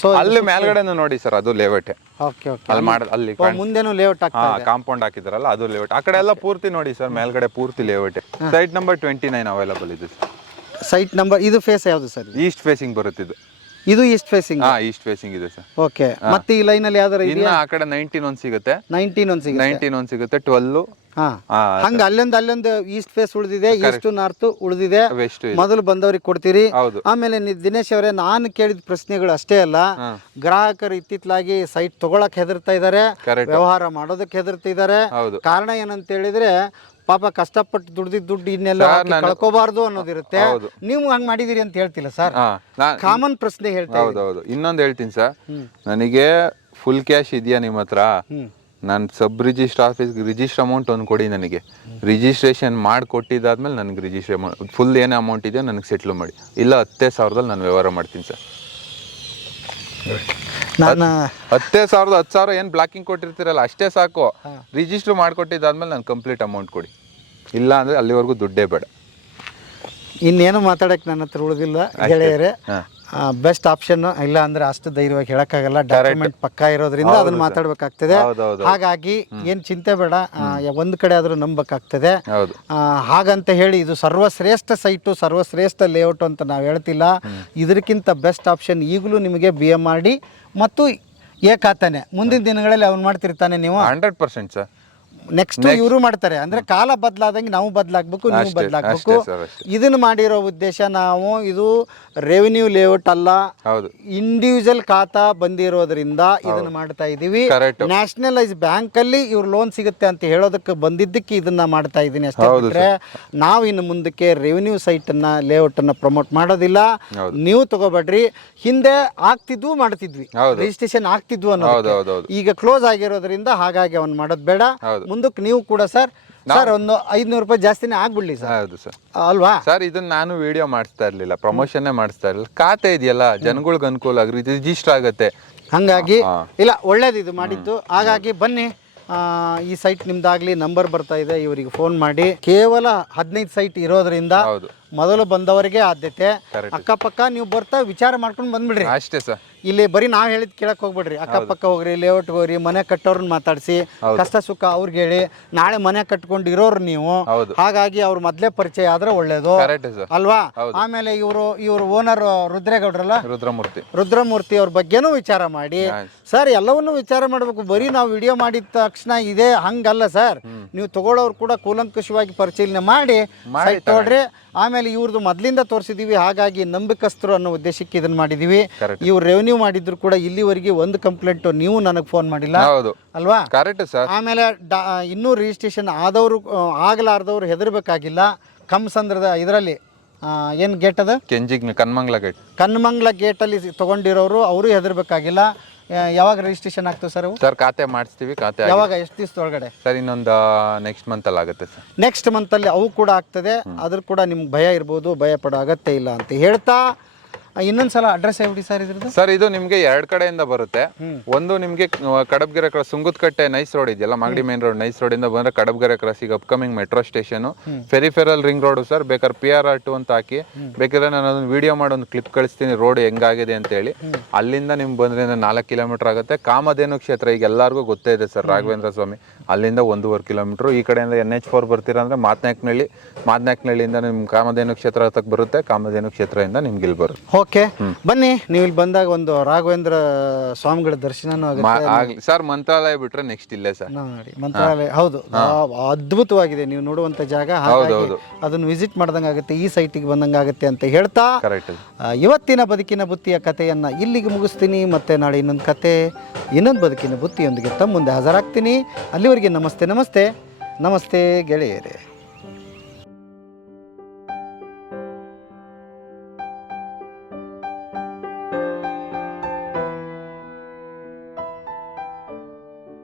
ಸೊ ಅಲ್ಲಿ ಮೇಲ್ಗಡೆನು ನೋಡಿ ಸರ್ ಅದು ಲೇಔಟ್. Okay okay. ಅಲ್ಲಿ ಮಾಡ ಅಲ್ಲಿ ಮುಂದೆನೂ ಲೇಔಟ್ ಹಾ ಕಾಂಪೌಂಡ್ ಹಾಕಿದ್ರಲ್ಲ ಅದು ಲೇಔಟ್ ಆ ಕಡೆ ಎಲ್ಲ ಪೂರ್ತಿ ನೋಡಿ ಸರ್ ಮೇಲ್ಗಡೆ ಪೂರ್ತಿ layout. Site number twenty nine available ಇದೆ ಸೈಟ್ ನಂಬರ್ ಇದು ಫೇಸ್ ಯಾವುದು ಸರ್? ಈಸ್ಟ್ ಫೇಸಿಂಗ್ ಬರುತ್ತೆ ಇದು ಈಸ್ಟ್ ಫೇಸಿಂಗ್ ಹಾ ಈಸ್ಟ್ ಫೇಸಿಂಗ್ ಇದೆ ಸರ್ ಓಕೆ ಮತ್ತೆ ಈ ಲೈನ್ ಅಲ್ಲಿ ಯಾವ್ದಾರ ಇನ್ನ ಇದೆಯಾ? ಆ ಕಡೆ ನೈನ್ಟೀನ್ ಒನ್ ಸಿಗುತ್ತೆ. ನೈನ್ಟೀನ್ ಒಂದು ಸಿಗುತ್ತೆ. ನೈನ್ಟೀನ್ ಒನ್ ಸಿಗುತ್ತೆ ಟ್ವೆಲ್ ಹಾ. ಹಾ ಹಂಗ ಅಲ್ಲೊಂದು ಅಲ್ಲೊಂದು ಈಸ್ಟ್ ಫೇಸ್ ಉಳಿದಿದೆ ಈಸ್ಟ್ ನಾರ್ತ್ ಉಳಿದಿದೆ. ಮೊದಲು ಬಂದವರಿಗೆ ಕೊಡ್ತೀರಿ. ಹೌದು. ಆಮೇಲೆ ದಿನೇಶ್ ಅವರೇ ನಾನು ಕೇಳಿದ ಪ್ರಶ್ನೆಗಳು ಅಷ್ಟೇ ಅಲ್ಲ. ಗ್ರಾಹಕರು ಇತ್ತಿತ್ತಲಾಗಿ ಸೈಟ್ ತಗೊಳಕ್ ಹೆದರ್ತಾ ಇದಾರೆ. ವ್ಯವಹಾರ ಮಾಡೋದಕ್ಕೆ ಹೆದರ್ತಿದ್ದಾರೆ ಹೌದು. ಕಾರಣ ಏನಂತ ಹೇಳಿದ್ರೆ ಪಾಪ ಕಷ್ಟಪಟ್ಟು ದುಡ್ದಿದ್ ದುಡ್ಡು ಇನ್ನೆಲ್ಲ ಹಾಕಿ ಕಳ್ಕೋಬಾರ್ದು ಅನ್ನೋದಿರುತ್ತೆ. ನೀವು ಹಂಗ್ ಮಾಡಿದಿರಿ ಅಂತ ಹೇಳ್ತಿಲ್ಲ ಸರ್. ಕಾಮನ್ ಪ್ರಶ್ನೆ ಹೇಳ್ತಾ ಹೌದು ಹೌದು ಇನ್ನೊಂದು ಹೇಳ್ತೀನಿ ಸರ್. ನನಗೆ ಫುಲ್ ಕ್ಯಾಶ್ ಇದೆಯಾ ನಿಮ್ಮ ಹತ್ರ? ನನ್ ನಾನು sub register office register amount ಒಂದು ಕೊಡಿ ನನಗೆ. ರಿಜಿಸ್ಟ್ರೇಷನ್ ಮಾಡಿ ಕೊಟ್ಟಿದ್ದಾದ್ಮೇಲೆ ನನಗೆ ರಿಜಿಸ್ಟ್ರೇ ಫುಲ್ ಏನೇ ಅಮೌಂಟ್ ಇದೆಯೋ ನನಗೆ ಸೆಟ್ಲ್ ಮಾಡಿ. ಇಲ್ಲ ಹತ್ತೇ ಸಾವಿರದಲ್ಲಿ ನಾನು ವ್ಯವಹಾರ ಮಾಡ್ತೀನಿ ಸರ್. ನಾನು ಹತ್ತೇ ಸಾವಿರದ ಹತ್ತು ಸಾವಿರ ಏನು ಬ್ಲಾಕಿಂಗ್ ಕೊಟ್ಟಿರ್ತೀರಲ್ಲ ಅಷ್ಟೇ ಸಾಕು. ರಿಜಿಸ್ಟರ್ ಮಾಡಿಕೊಟ್ಟಿದ್ದಾದ್ಮೇಲೆ ನಾನು ಕಂಪ್ಲೀಟ್ ಅಮೌಂಟ್ ಕೊಡಿ. ಇಲ್ಲ ಅಂದರೆ ಅಲ್ಲಿವರೆಗೂ ದುಡ್ಡೇ ಬೇಡ. ಇನ್ನೇನು ಮಾತಾಡೋಕ್ಕೆ ನನ್ನ ಹತ್ರ ಉಳಿದಿಲ್ಲ ಗೆಳೆಯರೇ? ಹಾ. ಬೆಸ್ಟ್ ಆಪ್ಷನ್ ಇಲ್ಲ ಅಂದ್ರೆ ಅಷ್ಟು ಧೈರ್ಯವಾಗಿ ಹೇಳಕ್ಕಾಗಲ್ಲ. ಡಾಕ್ಯುಮೆಂಟ್ ಪಕ್ಕಾ ಇರೋದ್ರಿಂದ ಅದನ್ನ ಮಾತಾಡ್ಬೇಕಾಗ್ತದೆ. ಹಾಗಾಗಿ ಏನ್ ಚಿಂತೆ ಬೇಡ ಒಂದ್ ಕಡೆ ಆದ್ರೂ ನಂಬಕ್ಕಾಗ್ತದೆ. ಹಾಗಂತ ಹೇಳಿ ಇದು ಸರ್ವಶ್ರೇಷ್ಠ ಸೈಟು ಸರ್ವಶ್ರೇಷ್ಠ ಲೇಔಟ್ ಅಂತ ನಾವು ಹೇಳ್ತಿಲ್ಲ. ಇದಕ್ಕಿಂತ ಬೆಸ್ಟ್ ಆಪ್ಷನ್ ಈಗಲೂ ನಿಮಗೆ ಬಿ ಎಂ ಆರ್ ಡಿ ಮತ್ತು ಏಕಾತಾನೆ. ಮುಂದಿನ ದಿನಗಳಲ್ಲಿ ಅವ್ನು ಮಾಡ್ತಿರ್ತಾನೆ ನೀವು. Hundred percent sir. ನೆಕ್ಸ್ಟ್ ಇವರು ಮಾಡ್ತಾರೆ. ಅಂದ್ರೆ ಕಾಲ ಬದಲಾದಂಗೆ ನಾವು ಬದಲಾಗಬೇಕು ನೀವು ಬದಲಾಗ್ಬೇಕು. ಇದನ್ನ ಮಾಡಿರೋ ಉದ್ದೇಶ ನಾವು ಇದು ರೆವಿನ್ಯೂ ಲೇಔಟ್ ಅಲ್ಲ. ಇಂಡಿವಿಜುವಲ್ ಖಾತಾ ಬಂದಿರೋದ್ರಿಂದ ಇದನ್ನ ಮಾಡ್ತಾ ಇದೀವಿ. ನ್ಯಾಷನಲೈಸ್ ಬ್ಯಾಂಕ್ ಅಲ್ಲಿ ಇವ್ರು ಲೋನ್ ಸಿಗುತ್ತೆ ಅಂತ ಹೇಳೋದಕ್ಕೆ ಬಂದಿದ್ದಕ್ಕೆ ಇದನ್ನ ಮಾಡ್ತಾ ಇದ್ದೀನಿ ಅಷ್ಟೇ ಬಿಟ್ರೆ ನಾವು ಇನ್ನು ಮುಂದಕ್ಕೆ ರೆವಿನ್ಯೂ ಸೈಟ್ ಅನ್ನ ಲೇಔಟ್ ಅನ್ನ ಪ್ರಮೋಟ್ ಮಾಡೋದಿಲ್ಲ. ನೀವು ತಗೋಬೇಡ್ರಿ. ಹಿಂದೆ ಆಗ್ತಿದ್ವು ಮಾಡ್ತಿದ್ವಿ. ರಿಜಿಸ್ಟ್ರೇಷನ್ ಆಗ್ತಿದ್ವು ಅನ್ನೋದು ಈಗ ಕ್ಲೋಸ್ ಆಗಿರೋದ್ರಿಂದ ಹಾಗಾಗಿ ಅವನ್ ಮಾಡೋದು ಬೇಡ. ಮುಂದಕ್ಕೆ ನೀವು ಕೂಡ ಸರ್ ಸರ್ ಒಂದು ಐದ್ನೂರು ರೂಪಾಯಿ ಜಾಸ್ತಿನೇ ಆಗ್ಬಿಡ್ಲಿ ಸರ್. ಹೌದು ಸರ್. ಅಲ್ವಾ? ಸರ್ ಇದನ್ನ ನಾನು ವಿಡಿಯೋ ಮಾಡಿಸ್ತಾ ಇರ್ಲಿಲ್ಲ ಪ್ರಮೋಷನ್ ಮಾಡಿಸ್ತಾ ಇರಲಿಲ್ಲ. ಖಾತೆ ಇದೆಯಲ್ಲ ಜನಗಳಿಗೆ ಅನುಕೂಲ ಆಗಿ ರಿಜಿಸ್ಟರ್ ಆಗತ್ತೆ. ಹಂಗಾಗಿ ಇಲ್ಲ ಒಳ್ಳೇದು ಇದು ಮಾಡಿದ್ದು. ಹಾಗಾಗಿ ಬನ್ನಿ ಈ ಸೈಟ್ ನಿಮ್ದಾಗ್ಲಿ ನಂಬರ್ ಬರ್ತಾ ಇದೆ ಇವರಿಗೆ ಫೋನ್ ಮಾಡಿ. ಕೇವಲ ಹದಿನೈದು ಸೈಟ್ ಇರೋದ್ರಿಂದ ಹೌದು. ಮೊದಲು ಬಂದವರಿಗೆ ಆದ್ಯತೆ. ಅಕ್ಕಪಕ್ಕ ನೀವು ಬರ್ತಾ ವಿಚಾರ ಮಾಡ್ಕೊಂಡು ಬಂದ್ಬಿಡ್ರಿ. ಅಷ್ಟೇ ಸರ್. ಇಲ್ಲಿ ಬರೀ ನಾವ್ ಹೇಳಿದ್ ಕೇಳಕ್ ಹೋಗ್ಬಿಡ್ರಿ. ಅಕ್ಕಪಕ್ಕ ಹೋಗ್ರಿ ಲೇಔಟ್ ಹೋಗ್ರಿ ಮನೆ ಕಟ್ಟೋರ್ನ ಮಾತಾಡಿಸಿ ಕಷ್ಟ ಸುಖ ಅವ್ರಿಗೆ ಹೇಳಿ ನಾಳೆ ಮನೆ ಕಟ್ಕೊಂಡು ಇರೋರು ನೀವು ಹಾಗಾಗಿ ಅವ್ರ ಮೊದ್ಲೇ ಪರಿಚಯ ಆದ್ರೆ ಒಳ್ಳೇದು. ಅಲ್ವಾ? ಆಮೇಲೆ ಇವರು ಇವ್ರ ಓನರ್ ರುದ್ರೇಗೌಡ್ರಲ್ಲ? ರುದ್ರಮೂರ್ತಿ. ರುದ್ರಮೂರ್ತಿ ಅವ್ರ ಬಗ್ಗೆನೂ ವಿಚಾರ ಮಾಡಿ. ಸರ್ ಎಲ್ಲವನ್ನೂ ವಿಚಾರ ಮಾಡಬೇಕು. ಬರೀ ನಾವು ವಿಡಿಯೋ ಮಾಡಿದ ತಕ್ಷಣ ಇದೆ ಹಂಗಲ್ಲ ಸರ್. ನೀವು ತಗೊಳ್ಳೋರು ಕೂಡ ಕೂಲಂಕುಷವಾಗಿ ಪರಿಶೀಲನೆ ಮಾಡಿ ನೋಡ್ರಿ. ಆಮೇಲೆ ಇವ್ರದ್ದು ಮೊದಲಿಂದ ತೋರಿಸಿದೀವಿ ಹಾಗಾಗಿ ನಂಬಿಕಸ್ತರು ಅನ್ನೋ ಉದ್ದೇಶಕ್ಕೆ ಇದನ್ನ ಮಾಡಿದೀವಿ. ಇವ್ರು ರೆವೆನ್ಯೂ ಮಾಡಿದ್ರು ಕೂಡ ಇಲ್ಲಿವರೆಗೆ ಒಂದು ಕಂಪ್ಲೇಂಟ್ ನೀವು ನನಗೆ ಫೋನ್ ಮಾಡಿಲ್ಲ. ಹೌದು. ಅಲ್ವಾ? ಕರೆಕ್ಟ್ ಸರ್ ಆಮೇಲೆ ಇನ್ನೂ ರಿಜಿಸ್ಟ್ರೇಷನ್ ಆದವರು ಆಗಲಾರ್ದವ್ರು ಹೆದರ್ಬೇಕಾಗಿಲ್ಲ. ಕಮ್ಸಂದ್ರದ ಇದರಲ್ಲಿ ಏನು ಗೇಟ್ ಅದ? ಕೆಂಜಿಗ್ ಕನ್ಮಂಗ್ಲ ಗೇಟ್ ಕನ್ಮಂಗ್ಲ ಗೇಟಲ್ಲಿ ತಗೊಂಡಿರೋರು ಅವರು ಹೆದರ್ಬೇಕಾಗಿಲ್ಲ. ಯಾವಾಗ ರಿಜಿಸ್ಟ್ರೇಷನ್ ಆಗ್ತದೆ ಸರ್ ಅವು? ಸರ್ ಖಾತೆ ಮಾಡಿಸ್ತೀವಿ ಖಾತೆ ಯಾವಾಗ? ಎಷ್ಟು ದಿವಸದೊಳಗಡೆ? ಸರ್ ಇನ್ನೊಂದು ನೆಕ್ಸ್ಟ್ ಮಂತ್ ಅಲ್ಲಿ ಆಗುತ್ತೆ ಸರ್ ನೆಕ್ಸ್ಟ್ ಮಂತಲ್ಲಿ ಅವು ಕೂಡ ಆಗ್ತದೆ. ಅದ್ರ ಕೂಡ ನಿಮ್ಗೆ ಭಯ ಇರ್ಬೋದು ಭಯ ಪಡೋ ಅಗತ್ಯ ಇಲ್ಲ ಅಂತ ಹೇಳ್ತಾ ಇನ್ನೊಂದು ಸಲ ಅಡ್ರೆಸ್ ಹೇಳ್ಬಿಡಿ ಸರ್ ಇದ್ರದ್ದು. ಸರ್ ಇದು ನಿಮ್ಗೆ ಎರಡ್ ಕಡೆಯಿಂದ ಬರುತ್ತೆ. ಒಂದು ನಿಮ್ಗೆ ಕಡಬ್ಗೆರೆ ಕ್ರಾಸ್ ಸುಂಗುತ್ಕಟ್ಟೆ ನೈಸ್ ರೋಡ್ ಇದೆಯಲ್ಲ Magadi main road nice road ಇಂದ ಬಂದ್ರೆ ಕಡಬ್ಗೆರೆ ಕ್ರಾಸ್ ಈಗ upcoming metro station peripheral ring road sir ಬೇಕಾದ್ರೆ ಪಿ ಆರ್ ಆರ್ ಟು ಅಂತ ಹಾಕಿ. ಬೇಕಾದ್ರೆ ನಾನು ಅದೊಂದು ವಿಡಿಯೋ ಮಾಡಿ ಒಂದು ಕ್ಲಿಪ್ ಕಳಿಸ್ತೀನಿ ರೋಡ್ ಹೆಂಗಾಗಿದೆ ಅಂತ ಹೇಳಿ. ಅಲ್ಲಿಂದ ನಿಮ್ಗೆ ಬಂದ್ರೆ ನಾಲ್ಕು ಕಿಲೋಮೀಟರ್ ಆಗುತ್ತೆ. ಕಾಮಧೇನು ಕ್ಷೇತ್ರ ಈಗ ಎಲ್ಲರಿಗೂ ಗೊತ್ತೇ ಇದೆ ಸರ್ ರಾಘವೇಂದ್ರ ಸ್ವಾಮಿ. ಅಲ್ಲಿಂದ ಒಂದೂವರೆ ಕಿಲೋಮೀಟರ್ ಈ ಕಡೆಯಿಂದ ಎನ್ ಎಚ್ ಫೋರ್ ಬರ್ತೀರಾ ಅಂದ್ರೆ ಮಾತ್ನಾಕ್ನಳ್ಳಿ ಮಾತ್ನಾಕ್ನಳ್ಳಿಯಿಂದ ನಿಮ್ ಕಾಮಧೇನು ಕ್ಷೇತ್ರ ಹತ್ತಕ್ಕೆ ಬರುತ್ತೆ ಕಾಮಧೇನು ಕ್ಷೇತ್ರದಿಂದ ನಿಮ್ಗೆ ಇಲ್ಲಿ ಬರುತ್ತೆ. ಓಕೆ. ಬನ್ನಿ ನೀವು ಇಲ್ಲಿ ಬಂದಾಗ ಒಂದು ರಾಘವೇಂದ್ರ ಸ್ವಾಮಿಗಳ ದರ್ಶನನೂ ಆಗುತ್ತೆ. ಆಗ್ಲಿ. ಸರ್ ಮಂತ್ರಾಲಯ ಬಿಟ್ರೆ ನೆಕ್ಸ್ಟ್ ಇಲ್ಲೇ ಸರ್. ನೋಡಿ. ಮಂತ್ರಾಲಯ ಹೌದು. ಆ, ಅದ್ಭುತವಾಗಿದೆ. ನೀವು ನೋಡುವಂತ ಜಾಗ. ಹಾಗಾಗಿ. ಅದನ್ನ ವಿಸಿಟ್ ಮಾಡ್ದಂಗೆ ಆಗುತ್ತೆ ಈ ಸೈಟಿಗೆ ಬಂದಂಗೆ ಆಗುತ್ತೆ ಅಂತ ಹೇಳ್ತಾ. ಕರೆಕ್ಟ್ ಆ, ಇವತ್ತಿನ ಬದುಕಿನ ಬುತ್ತಿಯ ಕಥೆಯನ್ನು ಇಲ್ಲಿಗೆ ಮುಗಿಸ್ತೀನಿ. ಮತ್ತೆ ನಾಳೆ ಇನ್ನೊಂದು ಕತೆ ಇನ್ನೊಂದು ಬದುಕಿನ ಬುತ್ತಿಯೊಂದಿಗೆ ತಮ್ಮ ಮುಂದೆ ಹಾಜರಾಗ್ತೀನಿ. ಅಲ್ಲಿವರೆಗೆ ನಮಸ್ತೆ ನಮಸ್ತೆ. ನಮಸ್ತೆ ಗೆಳೆಯರೇ.